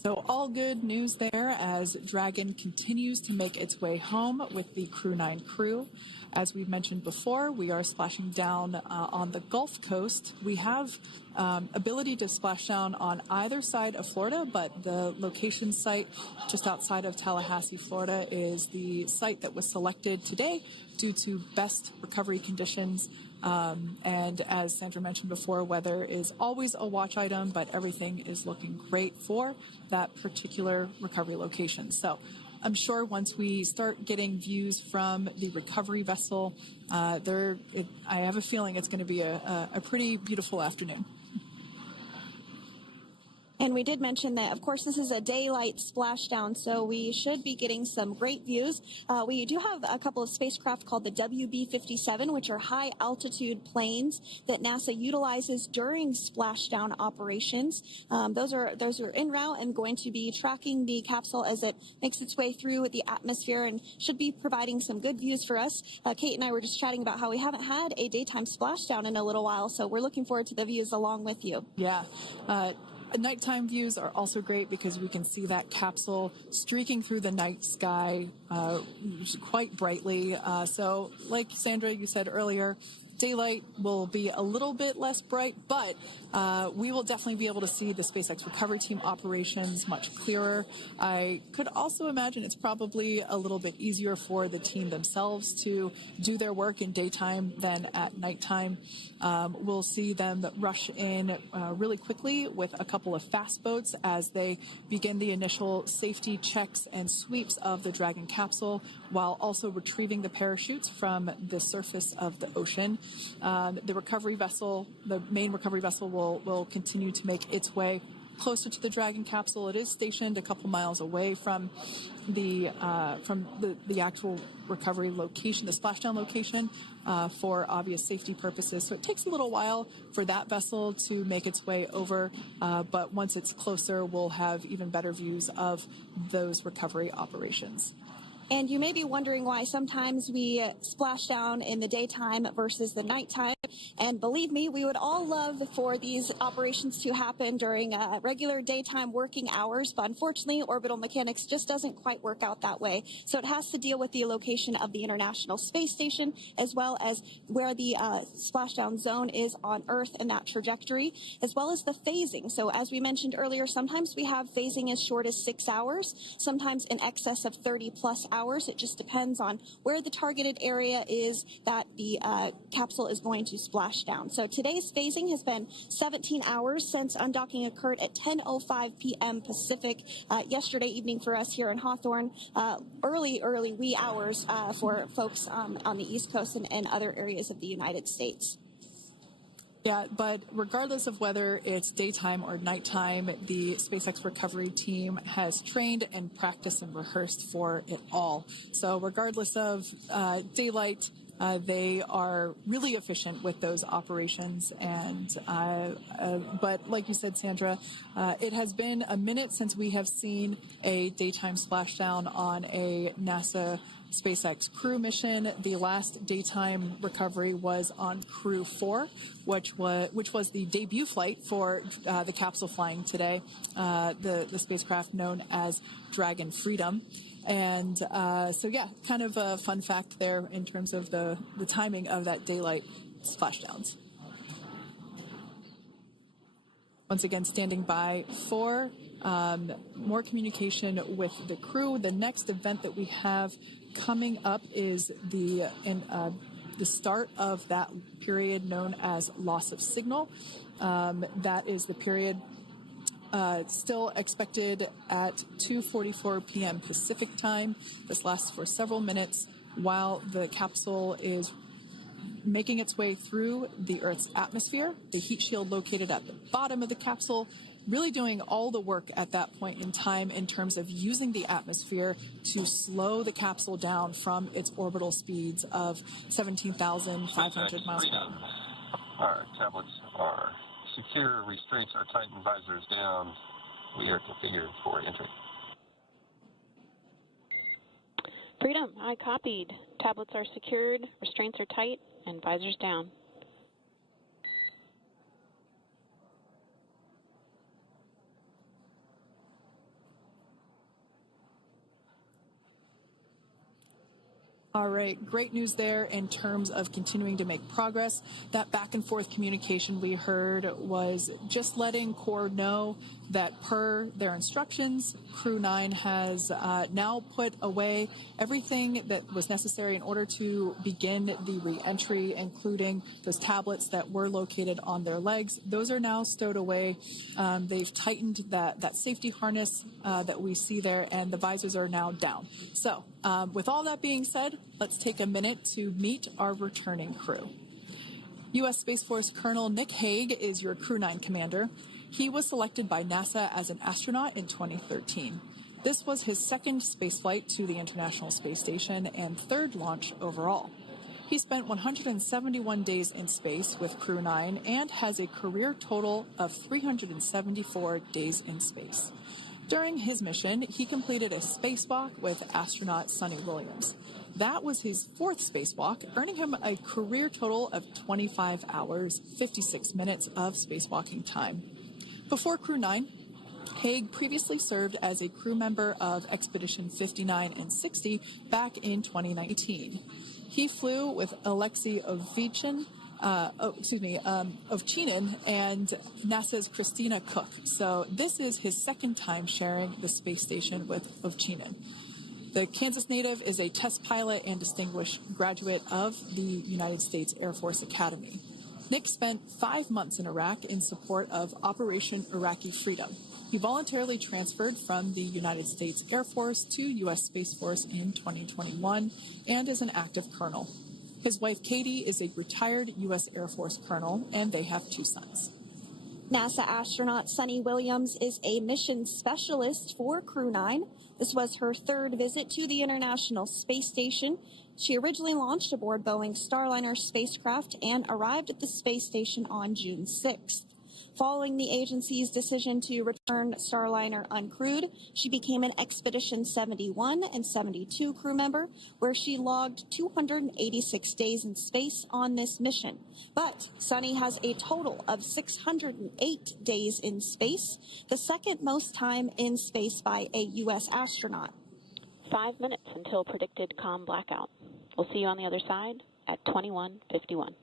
So all good news there as Dragon continues to make its way home with the Crew 9 crew. As we've mentioned before, we are splashing down on the Gulf Coast. We have ability to splash down on either side of Florida, but the location site just outside of Tallahassee, Florida is the site that was selected today due to best recovery conditions. And as Sandra mentioned before, weather is always a watch item, but everything is looking great for that particular recovery location. So I'm sure once we start getting views from the recovery vessel, I have a feeling it's going to be a pretty beautiful afternoon. And we did mention that, of course, this is a daylight splashdown, so we should be getting some great views. We do have a couple of spacecraft called the WB-57, which are high-altitude planes that NASA utilizes during splashdown operations. Those are en route and going to be tracking the capsule as it makes its way through the atmosphere and should be providing some good views for us. Kate and I were just chatting about how we haven't had a daytime splashdown in a little while, so we're looking forward to the views along with you. Yeah. Nighttime views are also great because we can see that capsule streaking through the night sky quite brightly. So like Sandra, you said earlier, daylight will be a little bit less bright, but we will definitely be able to see the SpaceX recovery team operations much clearer. I could also imagine it's probably a little bit easier for the team themselves to do their work in daytime than at nighttime. We'll see them rush in really quickly with a couple of fast boats as they begin the initial safety checks and sweeps of the Dragon capsule, while also retrieving the parachutes from the surface of the ocean. The recovery vessel, the main recovery vessel, will continue to make its way closer to the Dragon capsule. It is stationed a couple miles away from the actual recovery location, the splashdown location, for obvious safety purposes. So it takes a little while for that vessel to make its way over, but once it's closer, we'll have even better views of those recovery operations. And you may be wondering why sometimes we splash down in the daytime versus the nighttime. And believe me, we would all love for these operations to happen during regular daytime working hours. But unfortunately, orbital mechanics just doesn't quite work out that way. So it has to deal with the location of the International Space Station, as well as where the splashdown zone is on Earth and that trajectory, as well as the phasing. So as we mentioned earlier, sometimes we have phasing as short as 6 hours, sometimes in excess of 30 plus hours. It just depends on where the targeted area is that the capsule is going to splash down. So today's phasing has been 17 hours since undocking occurred at 10:05 p.m. Pacific yesterday evening for us here in Hawthorne. Early wee hours for folks on the East Coast and other areas of the United States. Yeah, but regardless of whether it's daytime or nighttime, the SpaceX recovery team has trained and practiced and rehearsed for it all. So regardless of daylight, they are really efficient with those operations. And but like you said, Sandra, it has been a minute since we have seen a daytime splashdown on a NASA SpaceX Crew mission. The last daytime recovery was on Crew 4, which was the debut flight for the capsule flying today, the spacecraft known as Dragon Freedom. And so, yeah, kind of a fun fact there in terms of the timing of that daylight splashdowns. Once again, standing by for more communication with the crew. The next event that we have coming up is the start of that period known as loss of signal. That is the period still expected at 2:44 p.m. Pacific time. This lasts for several minutes while the capsule is making its way through the Earth's atmosphere. The heat shield located at the bottom of the capsule really doing all the work at that point in time in terms of using the atmosphere to slow the capsule down from its orbital speeds of 17,500 miles per hour. Our tablets are secure, restraints are tightened, visors down. We are configured for entry. Freedom, I copied. Tablets are secured, restraints are tight, and visors down. All right, great news there in terms of continuing to make progress. That back and forth communication we heard was just letting Core know that per their instructions, Crew 9 has now put away everything that was necessary in order to begin the re-entry, including those tablets that were located on their legs. Those are now stowed away. They've tightened that safety harness that we see there, and the visors are now down. So with all that being said, let's take a minute to meet our returning crew. U.S. Space Force Colonel Nick Hague is your Crew 9 commander. He was selected by NASA as an astronaut in 2013. This was his second spaceflight to the International Space Station and third launch overall. He spent 171 days in space with Crew 9 and has a career total of 374 days in space. During his mission, he completed a spacewalk with astronaut Sunny Williams. That was his fourth spacewalk, earning him a career total of 25 hours, 56 minutes of spacewalking time. Before Crew 9, Hague previously served as a crew member of Expedition 59 and 60 back in 2019. He flew with Alexei Ovchinin and NASA's Christina Cook. So this is his second time sharing the space station with Ovchinin. The Kansas native is a test pilot and distinguished graduate of the United States Air Force Academy. Nick spent 5 months in Iraq in support of Operation Iraqi Freedom. He voluntarily transferred from the United States Air Force to U.S. Space Force in 2021 and is an active colonel. His wife, Katie, is a retired U.S. Air Force colonel, and they have 2 sons. NASA astronaut Sunny Williams is a mission specialist for Crew 9. This was her third visit to the International Space Station. She originally launched aboard Boeing Starliner spacecraft and arrived at the space station on June 6th. Following the agency's decision to return Starliner uncrewed, she became an Expedition 71 and 72 crew member, where she logged 286 days in space on this mission. But Sunny has a total of 608 days in space, the second most time in space by a U.S. astronaut. 5 minutes until predicted calm blackout. We'll see you on the other side at 21:51.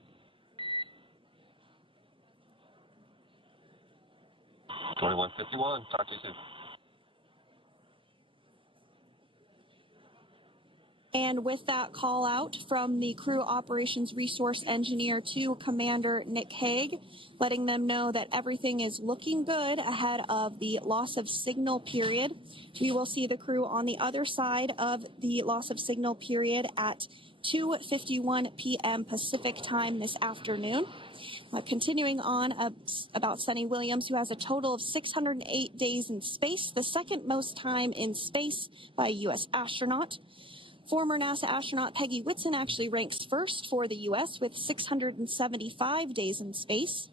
Talk to you soon. And with that call out from the crew operations resource engineer to Commander Nick Hague, letting them know that everything is looking good ahead of the loss of signal period. We will see the crew on the other side of the loss of signal period at 2:51 p.m. Pacific time this afternoon. Continuing on about Sunny Williams, who has a total of 608 days in space, the second most time in space by a U.S. astronaut. Former NASA astronaut Peggy Whitson actually ranks first for the U.S. with 675 days in space.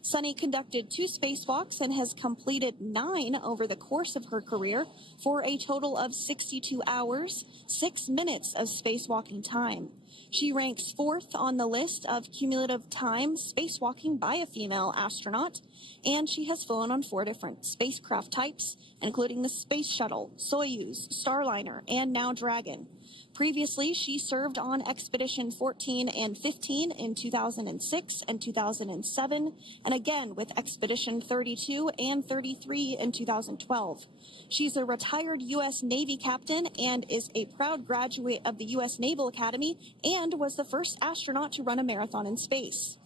Sunny conducted 2 spacewalks and has completed 9 over the course of her career for a total of 62 hours, 6 minutes of spacewalking time. She ranks 4th on the list of cumulative time spacewalking by a female astronaut, and she has flown on 4 different spacecraft types, including the Space Shuttle, Soyuz, Starliner, and now Dragon. Previously, she served on Expedition 14 and 15 in 2006 and 2007, and again with Expedition 32 and 33 in 2012. She's a retired U.S. Navy captain and is a proud graduate of the U.S. Naval Academy and was the first astronaut to run a marathon in space.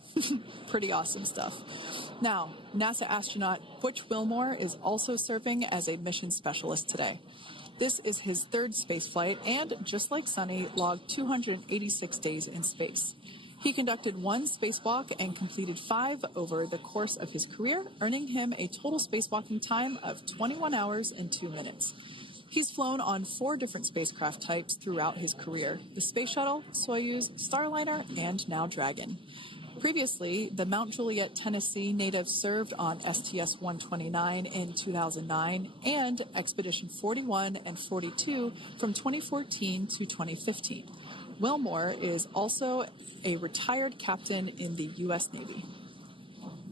Pretty awesome stuff. Now, NASA astronaut Butch Wilmore is also serving as a mission specialist today. This is his third spaceflight and, just like Sunny, logged 286 days in space. He conducted 1 spacewalk and completed 5 over the course of his career, earning him a total spacewalking time of 21 hours and 2 minutes. He's flown on 4 different spacecraft types throughout his career: the Space Shuttle, Soyuz, Starliner, and now Dragon. Previously, the Mount Juliet, Tennessee native served on STS-129 in 2009 and Expedition 41 and 42 from 2014 to 2015. Wilmore is also a retired captain in the U.S. Navy.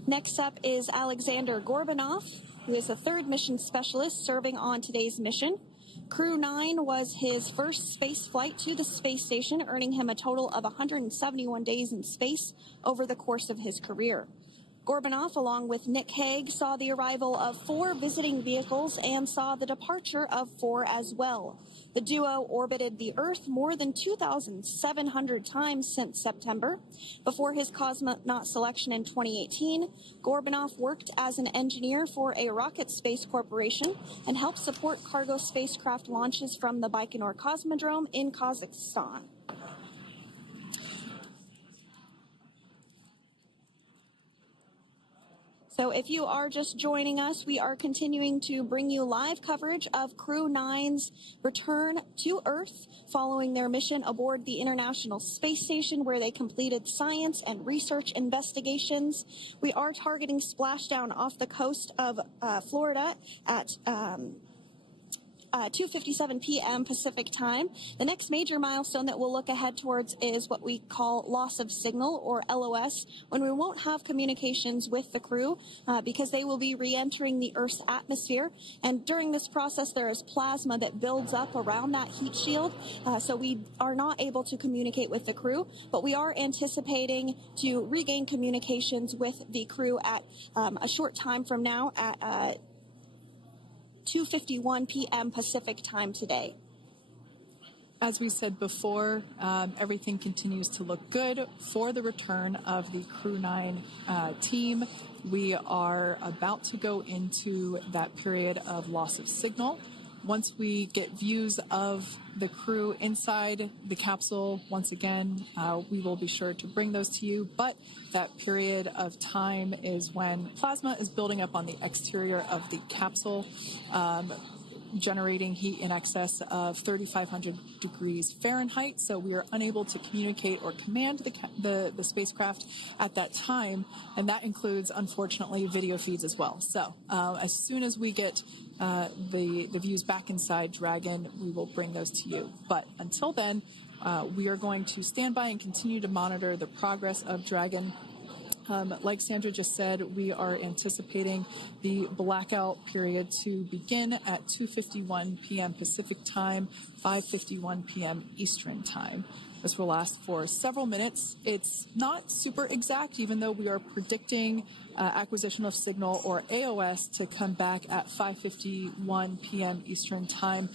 Next up is Alexander Gorbunov, who is a third mission specialist serving on today's mission. Crew 9 was his first space flight to the space station, earning him a total of 171 days in space over the course of his career. Gorbunov, along with Nick Hague, saw the arrival of 4 visiting vehicles and saw the departure of 4 as well. The duo orbited the Earth more than 2,700 times since September. Before his cosmonaut selection in 2018, Gorbunov worked as an engineer for a rocket space corporation and helped support cargo spacecraft launches from the Baikonur Cosmodrome in Kazakhstan. So if you are just joining us, we are continuing to bring you live coverage of Crew 9's return to Earth following their mission aboard the International Space Station, where they completed science and research investigations. We are targeting splashdown off the coast of Florida at 2:57 p.m. Pacific time. The next major milestone that we'll look ahead towards is what we call loss of signal, or LOS, when we won't have communications with the crew because they will be re-entering the Earth's atmosphere. And during this process, there is plasma that builds up around that heat shield, so we are not able to communicate with the crew, but we are anticipating to regain communications with the crew at a short time from now at 2:51 p.m. Pacific time today. As we said before, everything continues to look good for the return of the Crew 9 team. We are about to go into that period of loss of signal. Once we get views of the crew inside the capsule, once again, we will be sure to bring those to you. But that period of time is when plasma is building up on the exterior of the capsule, generating heat in excess of 3,500 degrees Fahrenheit. So we are unable to communicate or command the spacecraft at that time. And that includes, unfortunately, video feeds as well. So as soon as we get the views back inside Dragon, we will bring those to you. But until then, we are going to stand by and continue to monitor the progress of Dragon. Like Sandra just said, we are anticipating the blackout period to begin at 2:51 p.m. Pacific time, 5:51 p.m. Eastern time. This will last for several minutes. It's not super exact, even though we are predicting acquisition of signal, or AOS, to come back at 5:51 p.m. Eastern time.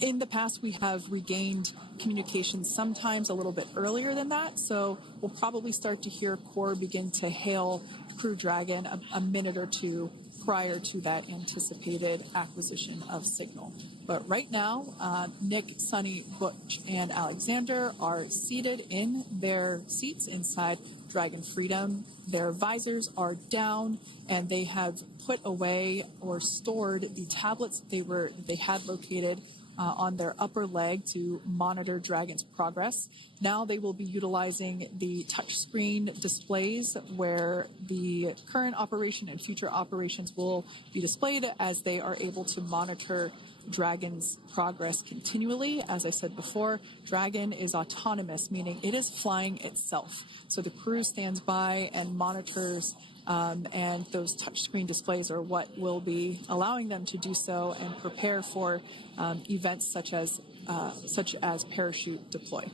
In the past, we have regained communications sometimes a little bit earlier than that, so we'll probably start to hear Core begin to hail Crew Dragon a minute or two prior to that anticipated acquisition of signal. But right now, Nick, Sunny, Butch, and Alexander are seated in their seats inside Dragon Freedom. Their visors are down, and they have put away or stored the tablets they had located on their upper leg to monitor Dragon's progress. Now they will be utilizing the touchscreen displays, where the current operation and future operations will be displayed as they are able to monitor Dragon's progress continually. As I said before, Dragon is autonomous, meaning it is flying itself. So the crew stands by and monitors, and those touchscreen displays are what will be allowing them to do so and prepare for events such as parachute deploy.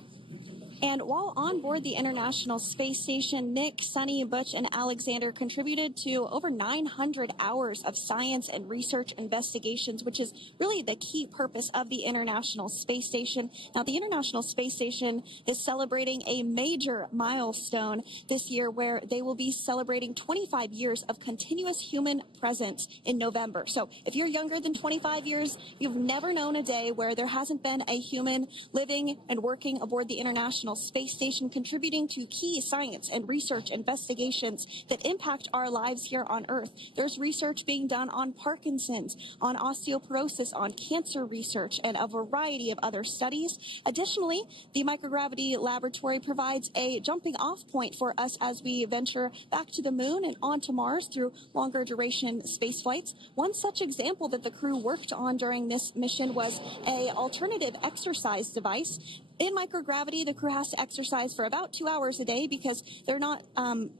And while on board the International Space Station, Nick, Sunny, Butch, and Alexander contributed to over 900 hours of science and research investigations, which is really the key purpose of the International Space Station. Now, the International Space Station is celebrating a major milestone this year, where they will be celebrating 25 years of continuous human presence in November. So if you're younger than 25 years, you've never known a day where there hasn't been a human living and working aboard the International Space Station, contributing to key science and research investigations that impact our lives here on Earth. There's research being done on Parkinson's, on osteoporosis, on cancer research, and a variety of other studies. Additionally, the microgravity laboratory provides a jumping off point for us as we venture back to the moon and onto Mars through longer duration space flights. One such example that the crew worked on during this mission was an alternative exercise device. In microgravity, the crew has to exercise for about 2 hours a day because they're not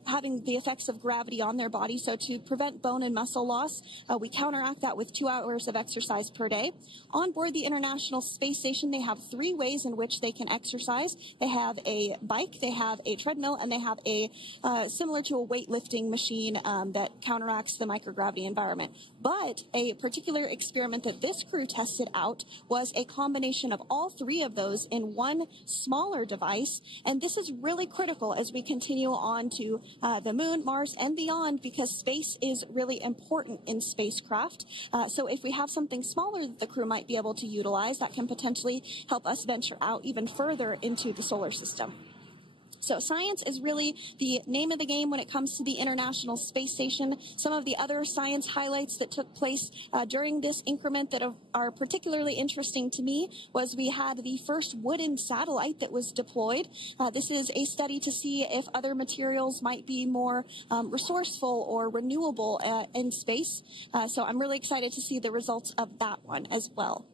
having the effects of gravity on their body. So to prevent bone and muscle loss, we counteract that with 2 hours of exercise per day. On board the International Space Station, they have 3 ways in which they can exercise. They have a bike, they have a treadmill, and they have a similar to a weightlifting machine that counteracts the microgravity environment. But a particular experiment that this crew tested out was a combination of all 3 of those in one smaller device. And this is really critical as we continue on to the moon, Mars, and beyond, because space is really important in spacecraft. So if we have something smaller that the crew might be able to utilize, that can potentially help us venture out even further into the solar system. So science is really the name of the game when it comes to the International Space Station. Some of the other science highlights that took place during this increment that are particularly interesting to me was we had the first wooden satellite that was deployed. This is a study to see if other materials might be more resourceful or renewable in space. So I'm really excited to see the results of that one as well.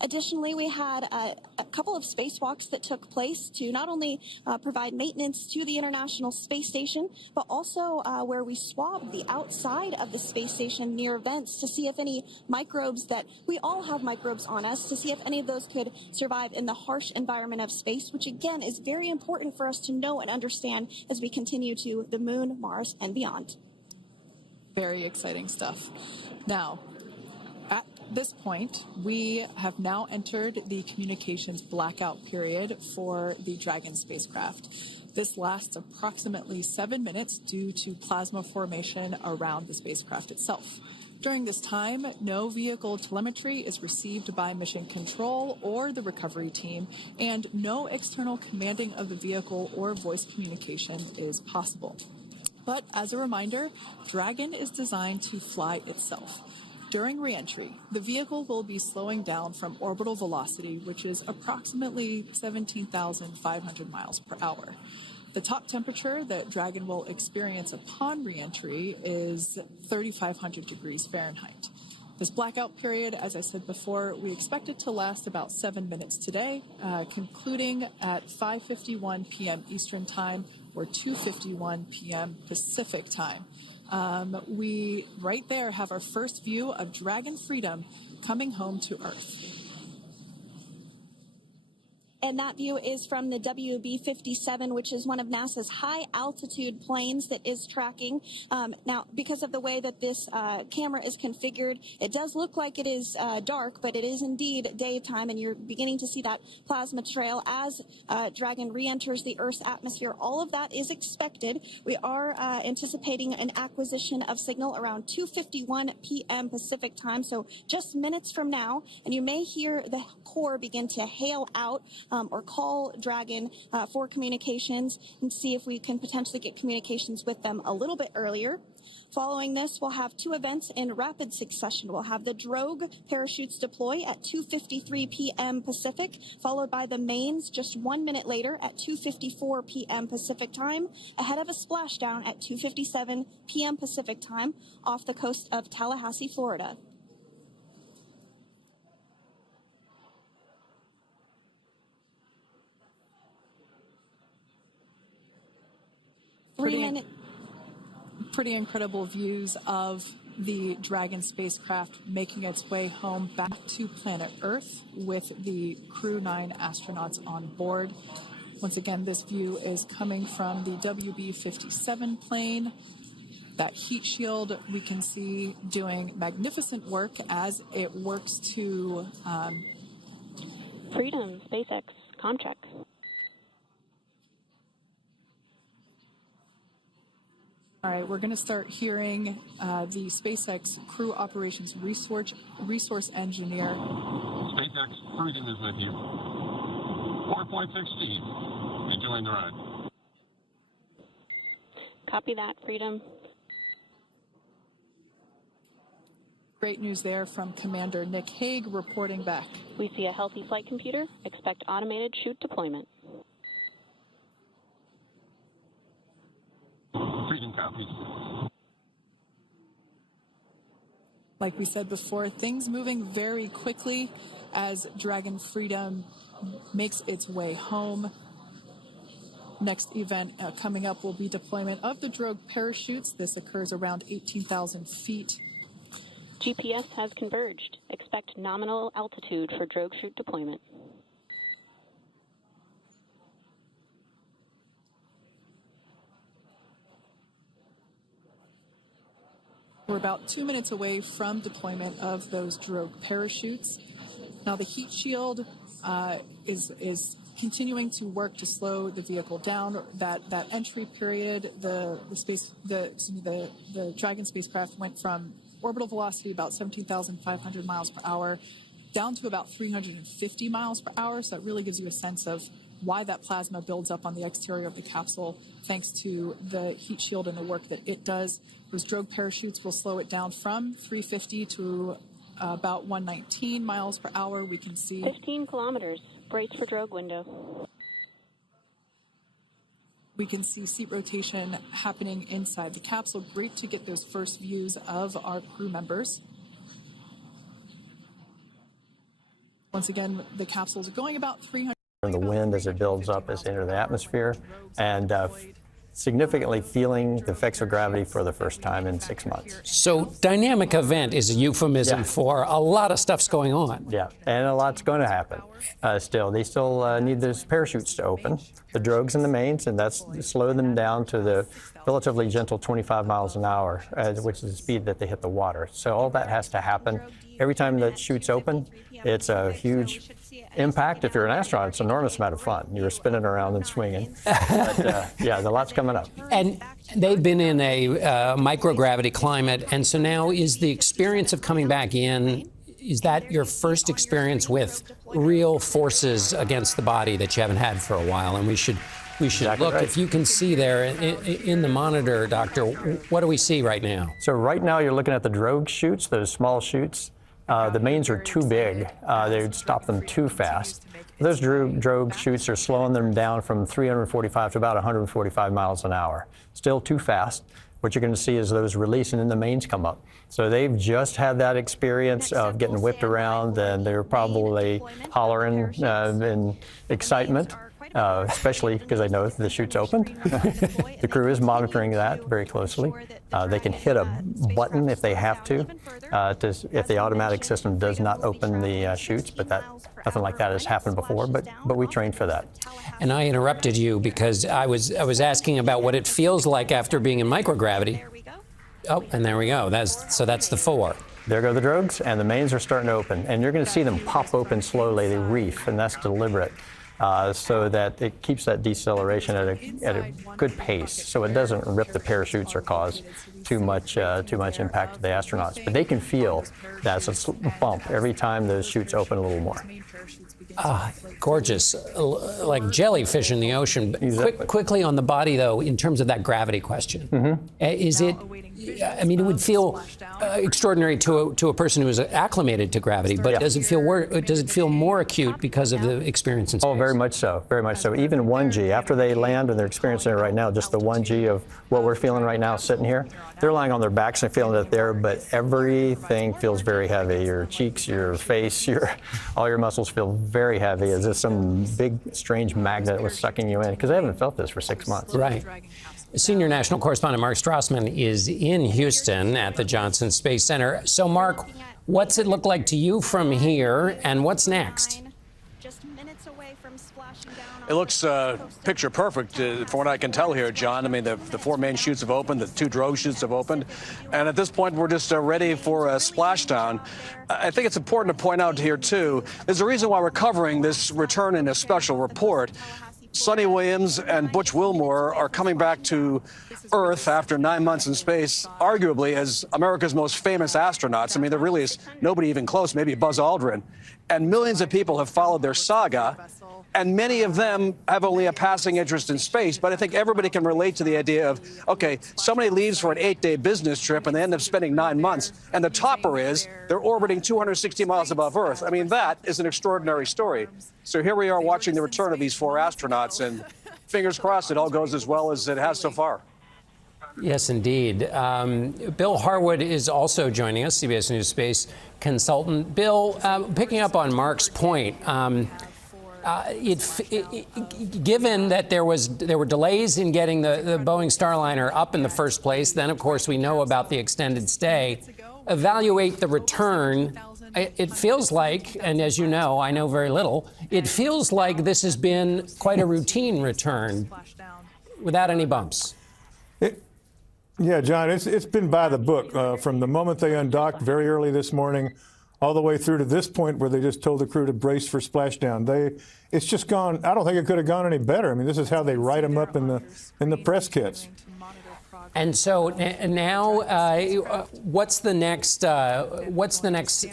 Additionally, we had a couple of spacewalks that took place to not only provide maintenance to the International Space Station, but also where we swabbed the outside of the space station near vents to see if any microbes that we all have microbes on us, to see if any of those could survive in the harsh environment of space, which again is very important for us to know and understand as we continue to the moon, Mars, and beyond. Very exciting stuff. Now, at this point, we have now entered the communications blackout period for the Dragon spacecraft. This lasts approximately 7 minutes due to plasma formation around the spacecraft itself. During this time, no vehicle telemetry is received by mission control or the recovery team, and no external commanding of the vehicle or voice communication is possible. But as a reminder, Dragon is designed to fly itself. During re-entry, the vehicle will be slowing down from orbital velocity, which is approximately 17,500 miles per hour. The top temperature that Dragon will experience upon re-entry is 3,500 degrees Fahrenheit. This blackout period, as I said before, we expect it to last about 7 minutes today, concluding at 5:51 p.m. Eastern Time or 2:51 p.m. Pacific Time. We right there have our first view of Dragon Freedom coming home to Earth. And that view is from the WB-57, which is one of NASA's high-altitude planes that is tracking. Now, because of the way that this camera is configured, it does look like it is dark, but it is indeed daytime, and you're beginning to see that plasma trail as Dragon re-enters the Earth's atmosphere. All of that is expected. We are anticipating an acquisition of signal around 2:51 p.m. Pacific Time, so just minutes from now, and you may hear the core begin to hail out or call Dragon for communications and see if we can potentially get communications with them a little bit earlier. Following this, we'll have two events in rapid succession. We'll have the drogue parachutes deploy at 2:53 p.m. Pacific, followed by the mains just 1 minute later at 2:54 p.m. Pacific Time, ahead of a splashdown at 2:57 p.m. Pacific Time off the coast of Tallahassee, Florida. Pretty incredible views of the Dragon spacecraft making its way home back to planet Earth with the Crew 9 astronauts on board. Once again, this view is coming from the WB-57 plane. That heat shield we can see doing magnificent work as it works to... Freedom, SpaceX, Comcheck. All right, we're going to start hearing the SpaceX Crew Operations Resource Engineer. SpaceX Freedom is with you. 4.6 feet. Enjoying the ride. Copy that, Freedom. Great news there from Commander Nick Hague reporting back. We see a healthy flight computer. Expect automated chute deployment. Freedom copies. Like we said before, things moving very quickly as Dragon Freedom makes its way home. Next event coming up will be deployment of the drogue parachutes. This occurs around 18,000 feet. GPS has converged. Expect nominal altitude for drogue chute deployment. We're about 2 minutes away from deployment of those drogue parachutes. Now the heat shield is continuing to work to slow the vehicle down. That entry period, the Dragon spacecraft went from orbital velocity about 17,500 miles per hour down to about 350 miles per hour. So it really gives you a sense of why that plasma builds up on the exterior of the capsule thanks to the heat shield and the work that it does. Those drogue parachutes will slow it down from 350 to about 119 miles per hour. We can see 15 kilometers. Brace for drogue window. We can see seat rotation happening inside the capsule. Great to get those first views of our crew members. Once again, the capsules are going about 300. The wind as it builds up as it enters the atmosphere, and significantly feeling the effects of gravity for the first time in 6 months. So dynamic event is a euphemism for a lot of stuff's going on. Yeah, and a lot's going to happen still. They still need those parachutes to open, the drogues and the mains, and that's slow them down to the relatively gentle 25 miles an hour, which is the speed that they hit the water. So all that has to happen. Every time that chute's open, it's a huge impact. If you're an astronaut, it's an enormous amount of fun. You're spinning around and swinging. But, yeah, a lot's coming up. And they've been in a microgravity climate, and so now is the experience of coming back in, is that your first experience with real forces against the body that you haven't had for a while? And we should exactly look, right. If you can see there in the monitor, Doctor, what do we see right now? So right now you're looking at the drogue chutes, those small chutes. The mains are too big. They would stop them too fast. Those drogue chutes are slowing them down from 345 to about 145 miles an hour. Still too fast. What you're going to see is those release and then the mains come up. So they've just had that experience of getting whipped around, and they're probably hollering in excitement. Especially because I know the chute's opened. The crew is monitoring that very closely. They can hit a button if they have to if the automatic system does not open the chutes, but nothing like that has happened before, but we trained for that. And I interrupted you because I was asking about what it feels like after being in microgravity. Oh, and there we go. That's the 4. There go the drogues, and the mains are starting to open, and you're going to see them pop open slowly. They reef, and that's deliberate. So that it keeps that deceleration at a good pace, so it doesn't rip the parachutes or cause too much impact to the astronauts. But they can feel that it's a bump every time those chutes open a little more. Gorgeous, like jellyfish in the ocean. Exactly. Quickly on the body, though, in terms of that gravity question, is it? I mean, it would feel extraordinary to a person who is acclimated to gravity, but does it feel more acute because of the experience in space? Oh, very much so, very much so. Even 1G, after they land and they're experiencing it right now, just the 1G of what we're feeling right now sitting here, they're lying on their backs and feeling it there, but everything feels very heavy. Your cheeks, your face, all your muscles feel very heavy, as if some big, strange magnet was sucking you in, because I haven't felt this for 6 months. Right. Senior national correspondent Mark Strassman is in Houston at the Johnson Space Center. So, Mark, what's it look like to you from here, and what's next? It looks picture perfect from what I can tell here, John. I mean, the 4 main chutes have opened, the 2 drogue chutes have opened, and at this point, we're just ready for a splashdown. I think it's important to point out here, too, there's a reason why we're covering this return in a special report. Sunny Williams and Butch Wilmore are coming back to Earth after 9 months in space, arguably as America's most famous astronauts. I mean, there really is nobody even close, maybe Buzz Aldrin. And millions of people have followed their saga, and many of them have only a passing interest in space. But I think everybody can relate to the idea of, okay, somebody leaves for an 8-day business trip and they end up spending 9 months. And the topper is they're orbiting 260 miles above Earth. I mean, that is an extraordinary story. So here we are watching the return of these 4 astronauts, and fingers crossed it all goes as well as it has so far. Yes, indeed. Bill Harwood is also joining us, CBS News space consultant. Bill, picking up on Mark's point, given that there were delays in getting the Boeing Starliner up in the first place, then of course we know about the extended stay. Evaluate the return. It feels like, and as you know, I know very little, it feels like this has been quite a routine return without any bumps. Yeah, John, it's been by the book from the moment they undocked very early this morning all the way through to this point where they just told the crew to brace for splashdown. It's just gone. I don't think it could have gone any better. I mean, this is how they write them up in the press kits. And so now, what's the next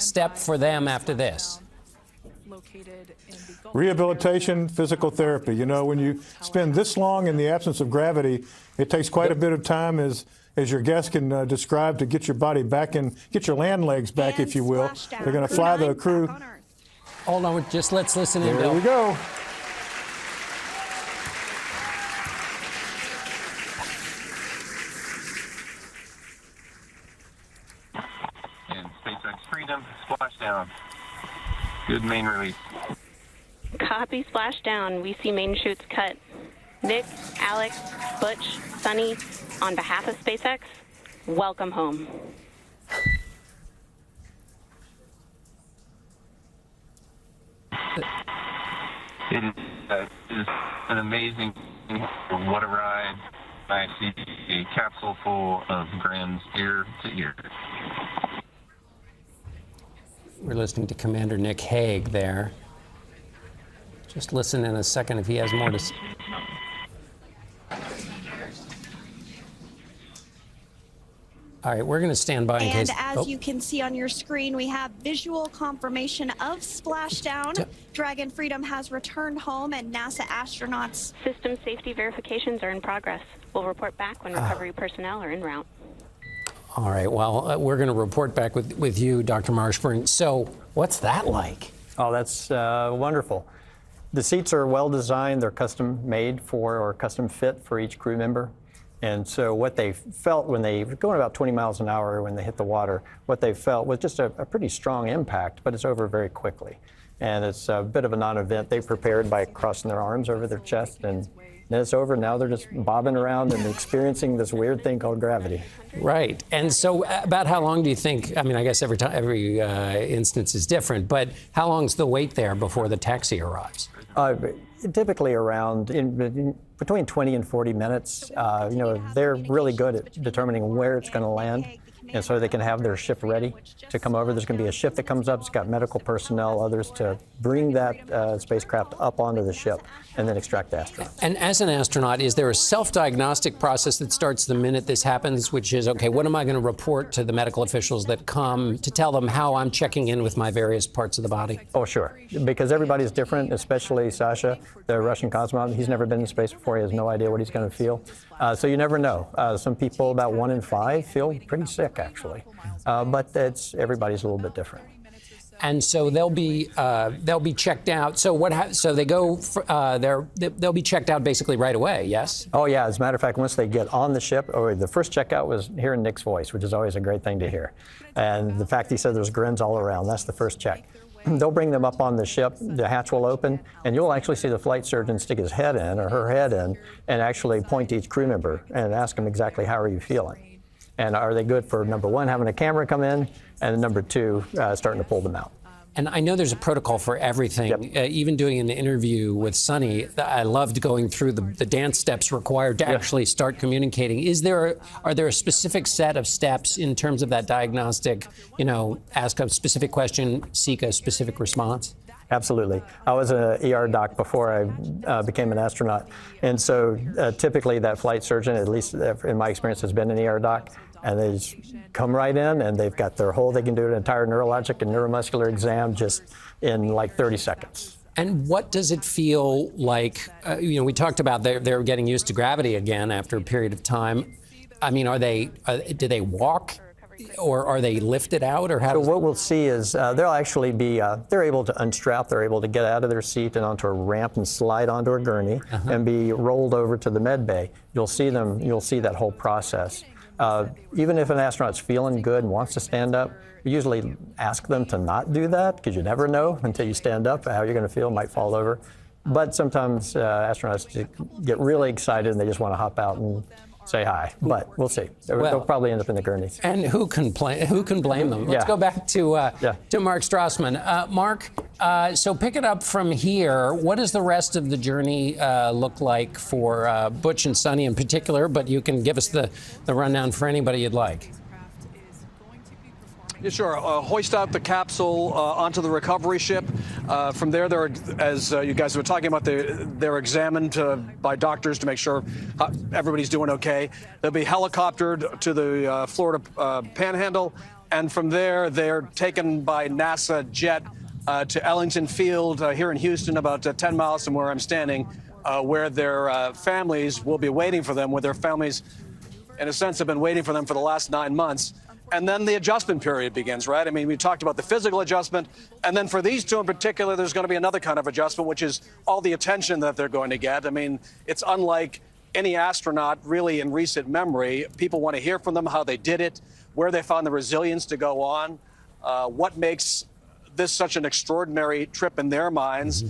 step for them after this? rehabilitation, physical therapy. You know, when you spend this long in the absence of gravity, it takes quite a bit of time, as your guest can describe, to get your body back and get your land legs back, if you will. They're going to fly the crew. Hold on, just let's listen in, Bill. There we go. And SpaceX Freedom, Splashdown. Good main release. Copy, Splashdown. We see main chutes cut. Nick, Alex, Butch, Sunny, on behalf of SpaceX, welcome home. It is an amazing, what a ride. I see a capsule full of grins ear to ear. We're listening to Commander Nick Hague there. Just listen in a second if he has more to say. All right, we're going to stand by in case. And as you can see on your screen, we have visual confirmation of Splashdown. Yep. Dragon Freedom has returned home, and NASA astronauts. System safety verifications are in progress. We'll report back when recovery personnel are en route. All right, well, we're going to report back with you, Dr. Marshburn. So what's that like? Oh, that's wonderful. The seats are well designed. They're custom made for, or custom fit for each crew member. And so what they felt when they were going about 20 miles an hour when they hit the water, what they felt was just a pretty strong impact, but it's over very quickly. And it's a bit of a non-event. They prepared by crossing their arms over their chest, and then it's over. Now they're just bobbing around and experiencing this weird thing called gravity. Right. And so about how long do you think, I mean, I guess every instance is different, but how long's the wait there before the taxi arrives? Typically around between 20 and 40 minutes. You know, they're really good at determining where it's going to land, and so they can have their ship ready to come over. There's going to be a ship that comes up. It's got medical personnel, others to bring that spacecraft up onto the ship and then extract the astronauts. And as an astronaut, is there a self-diagnostic process that starts the minute this happens, which is, okay, what am I going to report to the medical officials that come to tell them how I'm checking in with my various parts of the body? Oh, sure, because everybody's different, especially Sasha, the Russian cosmonaut. He's never been in space before. He has no idea what he's going to feel. So you never know. Some people, about 1 in 5, feel pretty sick, actually. But everybody's a little bit different. And so they'll be checked out. So so they go. They'll be checked out basically right away. Yes. Oh yeah. As a matter of fact, once they get on the ship, or the first checkout was hearing Nick's voice, which is always a great thing to hear, and the fact he said there's grins all around. That's the first check. They'll bring them up on the ship. The hatch will open, and you'll actually see the flight surgeon stick his head in, or her head in, and actually point to each crew member and ask them exactly how are you feeling. And are they good for, number one, having a camera come in, and number two, starting to pull them out. And I know there's a protocol for everything. Yep. Even doing an interview with Sunny, I loved going through the dance steps required to actually start communicating. Are there a specific set of steps in terms of that diagnostic, you know, ask a specific question, seek a specific response? Absolutely. I was an ER doc before I became an astronaut. And so typically that flight surgeon, at least in my experience, has been an ER doc. And they just come right in, and they've got they can do an entire neurologic and neuromuscular exam just in like 30 seconds. And what does it feel like? You know, we talked about they're getting used to gravity again after a period of time. I mean, do they walk, or are they lifted out, or how? So what we'll see is they'll actually be, they're able to unstrap, they're able to get out of their seat and onto a ramp and slide onto a gurney and be rolled over to the med bay. You'll see that whole process. Even if an astronaut's feeling good and wants to stand up, we usually ask them to not do that, because you never know until you stand up how you're going to feel, might fall over. But sometimes astronauts get really excited and they just want to hop out and say hi. But we'll see. They'll probably end up in the gurneys. And who can blame them? Let's go back to Mark Strassman. Mark, so pick it up from here. What does the rest of the journey look like for Butch and Sunny in particular? But you can give us the rundown for anybody you'd like. Yeah, sure. Hoist out the capsule onto the recovery ship. From there, as you guys were talking about, they're examined by doctors to make sure everybody's doing okay. They'll be helicoptered to the Florida Panhandle, and from there, they're taken by NASA jet to Ellington Field here in Houston, about 10 miles from where I'm standing, where their families will be waiting for them, where their families, in a sense, have been waiting for them for the last 9 months. And then the adjustment period begins, right? I mean, we talked about the physical adjustment. And then for these two in particular, there's going to be another kind of adjustment, which is all the attention that they're going to get. I mean, it's unlike any astronaut really in recent memory. People want to hear from them how they did it, where they found the resilience to go on, what makes this such an extraordinary trip in their minds.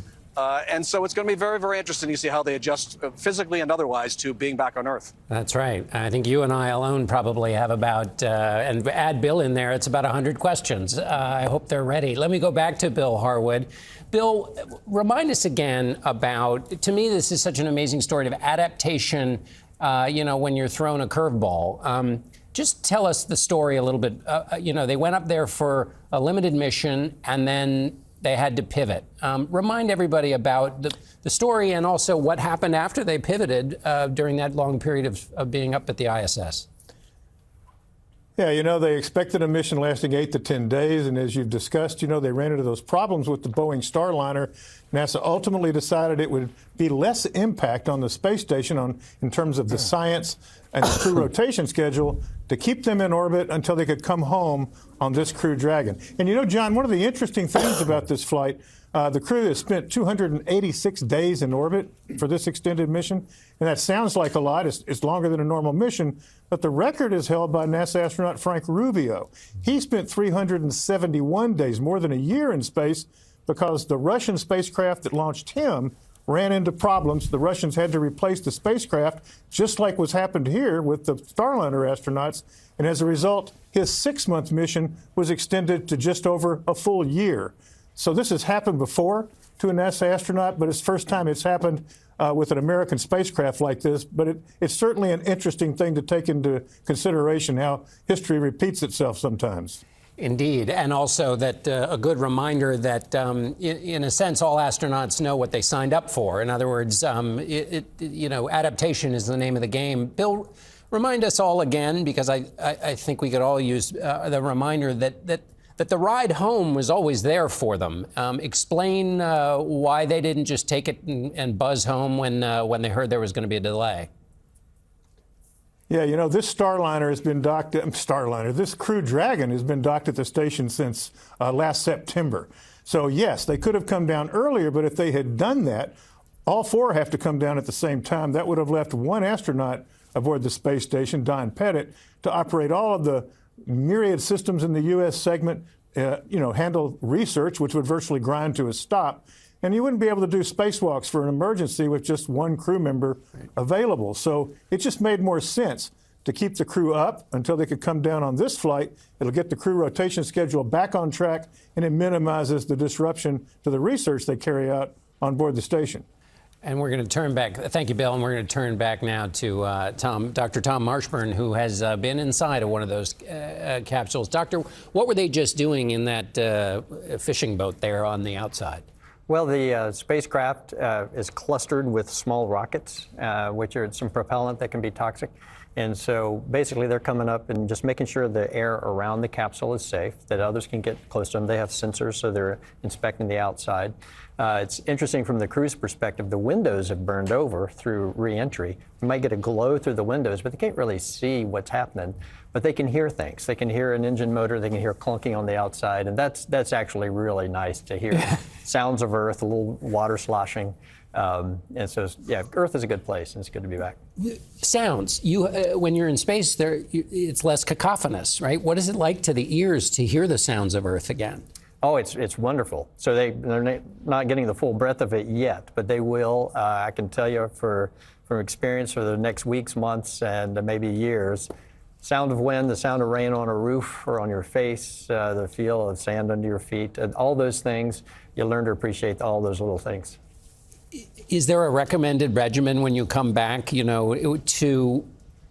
And so it's going to be very, very interesting to see how they adjust physically and otherwise to being back on Earth. That's right. I think you and I alone probably have about, and add Bill in there, it's about 100 questions. I hope they're ready. Let me go back to Bill Harwood. Bill, remind us again about, to me, this is such an amazing story of adaptation, when you're thrown a curveball. Just tell us the story a little bit. They went up there for a limited mission and then they had to pivot. Remind everybody about the story and also what happened after they pivoted during that long period of being up at the ISS. Yeah, they expected a mission lasting 8 to 10 days, and as you've discussed, they ran into those problems with the Boeing Starliner. NASA ultimately decided it would be less impact on the space station in terms of the science and the crew rotation schedule to keep them in orbit until they could come home on this Crew Dragon. And John, one of the interesting things about this flight, the crew has spent 286 days in orbit for this extended mission, and that sounds like a lot. It's longer than a normal mission, but the record is held by NASA astronaut Frank Rubio. He spent 371 days, more than a year in space, because the Russian spacecraft that launched him ran into problems. The Russians had to replace the spacecraft, just like what's happened here with the Starliner astronauts. And as a result, his 6-month mission was extended to just over a full year. So this has happened before to a NASA astronaut, but it's the first time it's happened with an American spacecraft like this. But it's certainly an interesting thing to take into consideration, how history repeats itself sometimes. Indeed, and also that a good reminder that, in a sense, all astronauts know what they signed up for. In other words, adaptation is the name of the game. Bill, remind us all again, because I think we could all use the reminder that the ride home was always there for them. Explain why they didn't just take it and buzz home when they heard there was going to be a delay. Yeah, this Starliner has been docked, this Crew Dragon has been docked at the station since last September. So, yes, they could have come down earlier, but if they had done that, all four have to come down at the same time. That would have left one astronaut aboard the space station, Don Pettit, to operate all of the myriad systems in the U.S. segment, handle research, which would virtually grind to a stop. And you wouldn't be able to do spacewalks for an emergency with just one crew member available. So it just made more sense to keep the crew up until they could come down on this flight. It'll get the crew rotation schedule back on track, and it minimizes the disruption to the research they carry out on board the station. And we're going to turn back. Thank you, Bill. And we're going to turn back now to Dr. Tom Marshburn, who has been inside of one of those capsules. Doctor, what were they just doing in that fishing boat there on the outside? Well, the spacecraft is clustered with small rockets, which are some propellant that can be toxic. And so basically they're coming up and just making sure the air around the capsule is safe, that others can get close to them. They have sensors, so they're inspecting the outside. It's interesting from the crew's perspective, the windows have burned over through re-entry. You might get a glow through the windows, but they can't really see what's happening. But they can hear things. They can hear an engine motor. They can hear clunking on the outside. And that's actually really nice to hear. Sounds of Earth, a little water sloshing. And so, yeah, Earth is a good place, and it's good to be back. Sounds. When you're in space, it's less cacophonous, right? What is it like to the ears to hear the sounds of Earth again? Oh, it's wonderful. So they're not getting the full breadth of it yet, but they will. I can tell you from experience for the next weeks, months, and maybe years, sound of wind, the sound of rain on a roof or on your face, the feel of sand under your feet, and all those things, you learn to appreciate all those little things. Is there a recommended regimen when you come back, to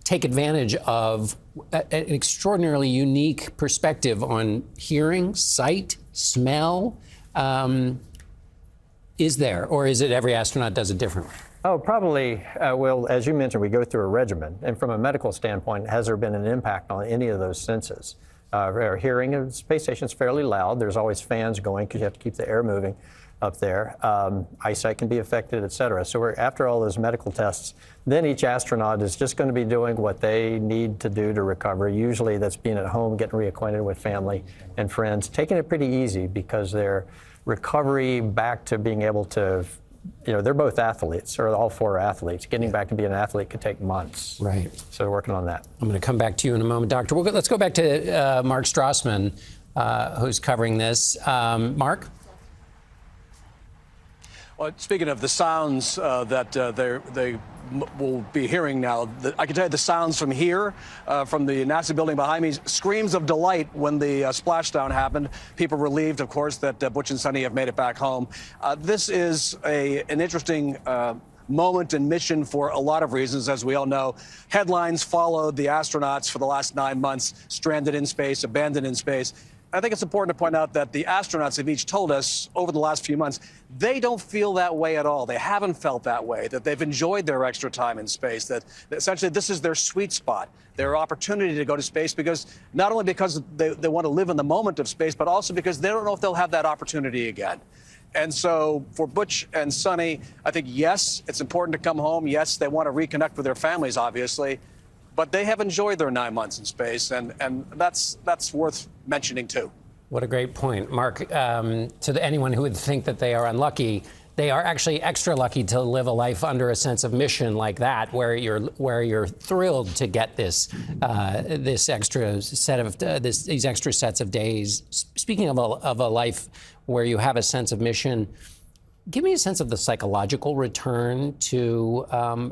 take advantage of an extraordinarily unique perspective on hearing, sight, smell? Is there, or is it every astronaut does it differently? Oh, probably. Well, as you mentioned, we go through a regimen. And from a medical standpoint, has there been an impact on any of those senses? or hearing. And the space station's fairly loud. There's always fans going because you have to keep the air moving up there. Eyesight can be affected, et cetera. So we're after all those medical tests. Then each astronaut is just going to be doing what they need to do to recover. Usually that's being at home, getting reacquainted with family and friends, taking it pretty easy because their recovery back to being able to, they're both athletes, or all four are athletes. Getting back to being an athlete could take months. Right. So we're working on that. I'm going to come back to you in a moment, Doctor. Let's go back to Mark Strassman, who's covering this. Mark? Well, speaking of the sounds that they will be hearing now, I can tell you the sounds from here, from the NASA building behind me, screams of delight when the splashdown happened. People relieved, of course, that Butch and Sunny have made it back home. This is an interesting moment and mission for a lot of reasons. As we all know, headlines followed the astronauts for the last 9 months, stranded in space, abandoned in space. I think it's important to point out that the astronauts have each told us over the last few months, they don't feel that way at all. They haven't felt that way, that they've enjoyed their extra time in space, that essentially this is their sweet spot, their opportunity to go to space, because not only because they want to live in the moment of space, but also because they don't know if they'll have that opportunity again. And so for Butch and Sunny, I think, yes, it's important to come home. Yes, they want to reconnect with their families, obviously. But they have enjoyed their 9 months in space, and that's worth mentioning, too. What a great point. Mark, to anyone who would think that they are unlucky, they are actually extra lucky to live a life under a sense of mission like that, where you're thrilled to get this extra set of these extra sets of days. Speaking of a life where you have a sense of mission, give me a sense of the psychological return to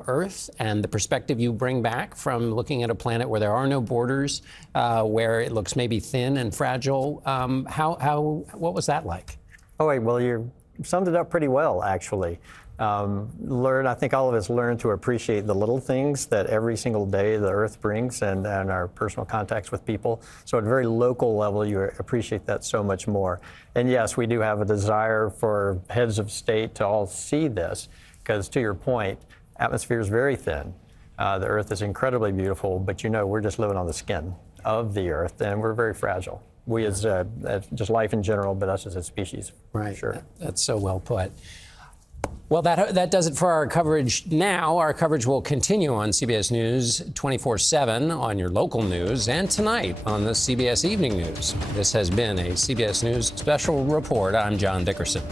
Earth and the perspective you bring back from looking at a planet where there are no borders, where it looks maybe thin and fragile. What was that like? Oh, wait, well, you summed it up pretty well, actually. I think all of us learn to appreciate the little things that every single day the Earth brings and our personal contacts with people. So at a very local level, you appreciate that so much more. And yes, we do have a desire for heads of state to all see this, because to your point, atmosphere is very thin. The Earth is incredibly beautiful, but we're just living on the skin of the Earth, and we're very fragile. We as just life in general, but us as a species. Right. Sure. That's so well put. Well, that does it for our coverage now. Our coverage will continue on CBS News 24/7 on your local news and tonight on the CBS Evening News. This has been a CBS News special report. I'm John Dickerson.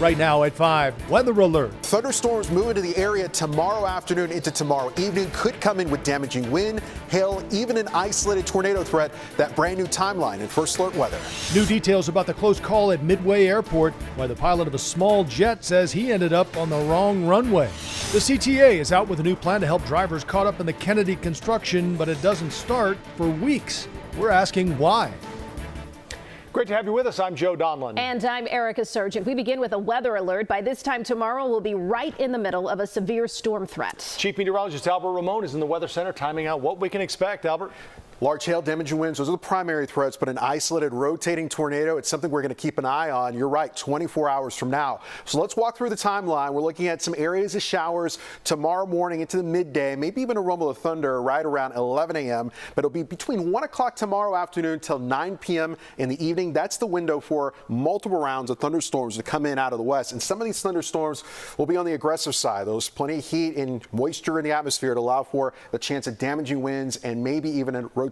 Right now at 5, weather alert. Thunderstorms move into the area tomorrow afternoon into tomorrow evening. Could come in with damaging wind, hail, even an isolated tornado threat. That brand new timeline in First Alert Weather. New details about the close call at Midway Airport, why the pilot of a small jet says he ended up on the wrong runway. The CTA is out with a new plan to help drivers caught up in the Kennedy construction, but it doesn't start for weeks. We're asking why. Great to have you with us. I'm Joe Donlin. And I'm Erica Surgeon. We begin with a weather alert. By this time tomorrow, we'll be right in the middle of a severe storm threat. Chief Meteorologist Albert Ramon is in the Weather Center timing out what we can expect. Albert? Large hail, damaging winds, those are the primary threats, but an isolated rotating tornado, it's something we're going to keep an eye on. You're right, 24 hours from now. So let's walk through the timeline. We're looking at some areas of showers tomorrow morning into the midday, maybe even a rumble of thunder right around 11 a.m. But it'll be between 1 o'clock tomorrow afternoon till 9 p.m. in the evening. That's the window for multiple rounds of thunderstorms to come in out of the west. And some of these thunderstorms will be on the aggressive side. There's plenty of heat and moisture in the atmosphere to allow for the chance of damaging winds and maybe even a rotating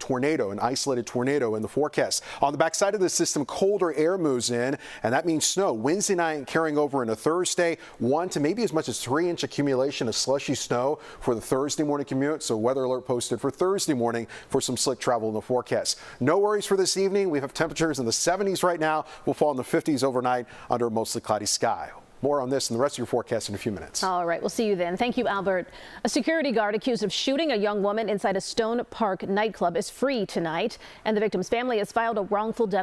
tornado, an isolated tornado in the forecast. On the backside of the system, colder air moves in, and that means snow. Wednesday night carrying over into Thursday, 1 to maybe as much as 3-inch accumulation of slushy snow for the Thursday morning commute. So weather alert posted for Thursday morning for some slick travel in the forecast. No worries for this evening. We have temperatures in the 70s right now. We'll fall in the 50s overnight under a mostly cloudy sky. More on this and the rest of your forecast in a few minutes. All right, we'll see you then. Thank you, Albert. A security guard accused of shooting a young woman inside a Stone Park nightclub is free tonight, and the victim's family has filed a wrongful death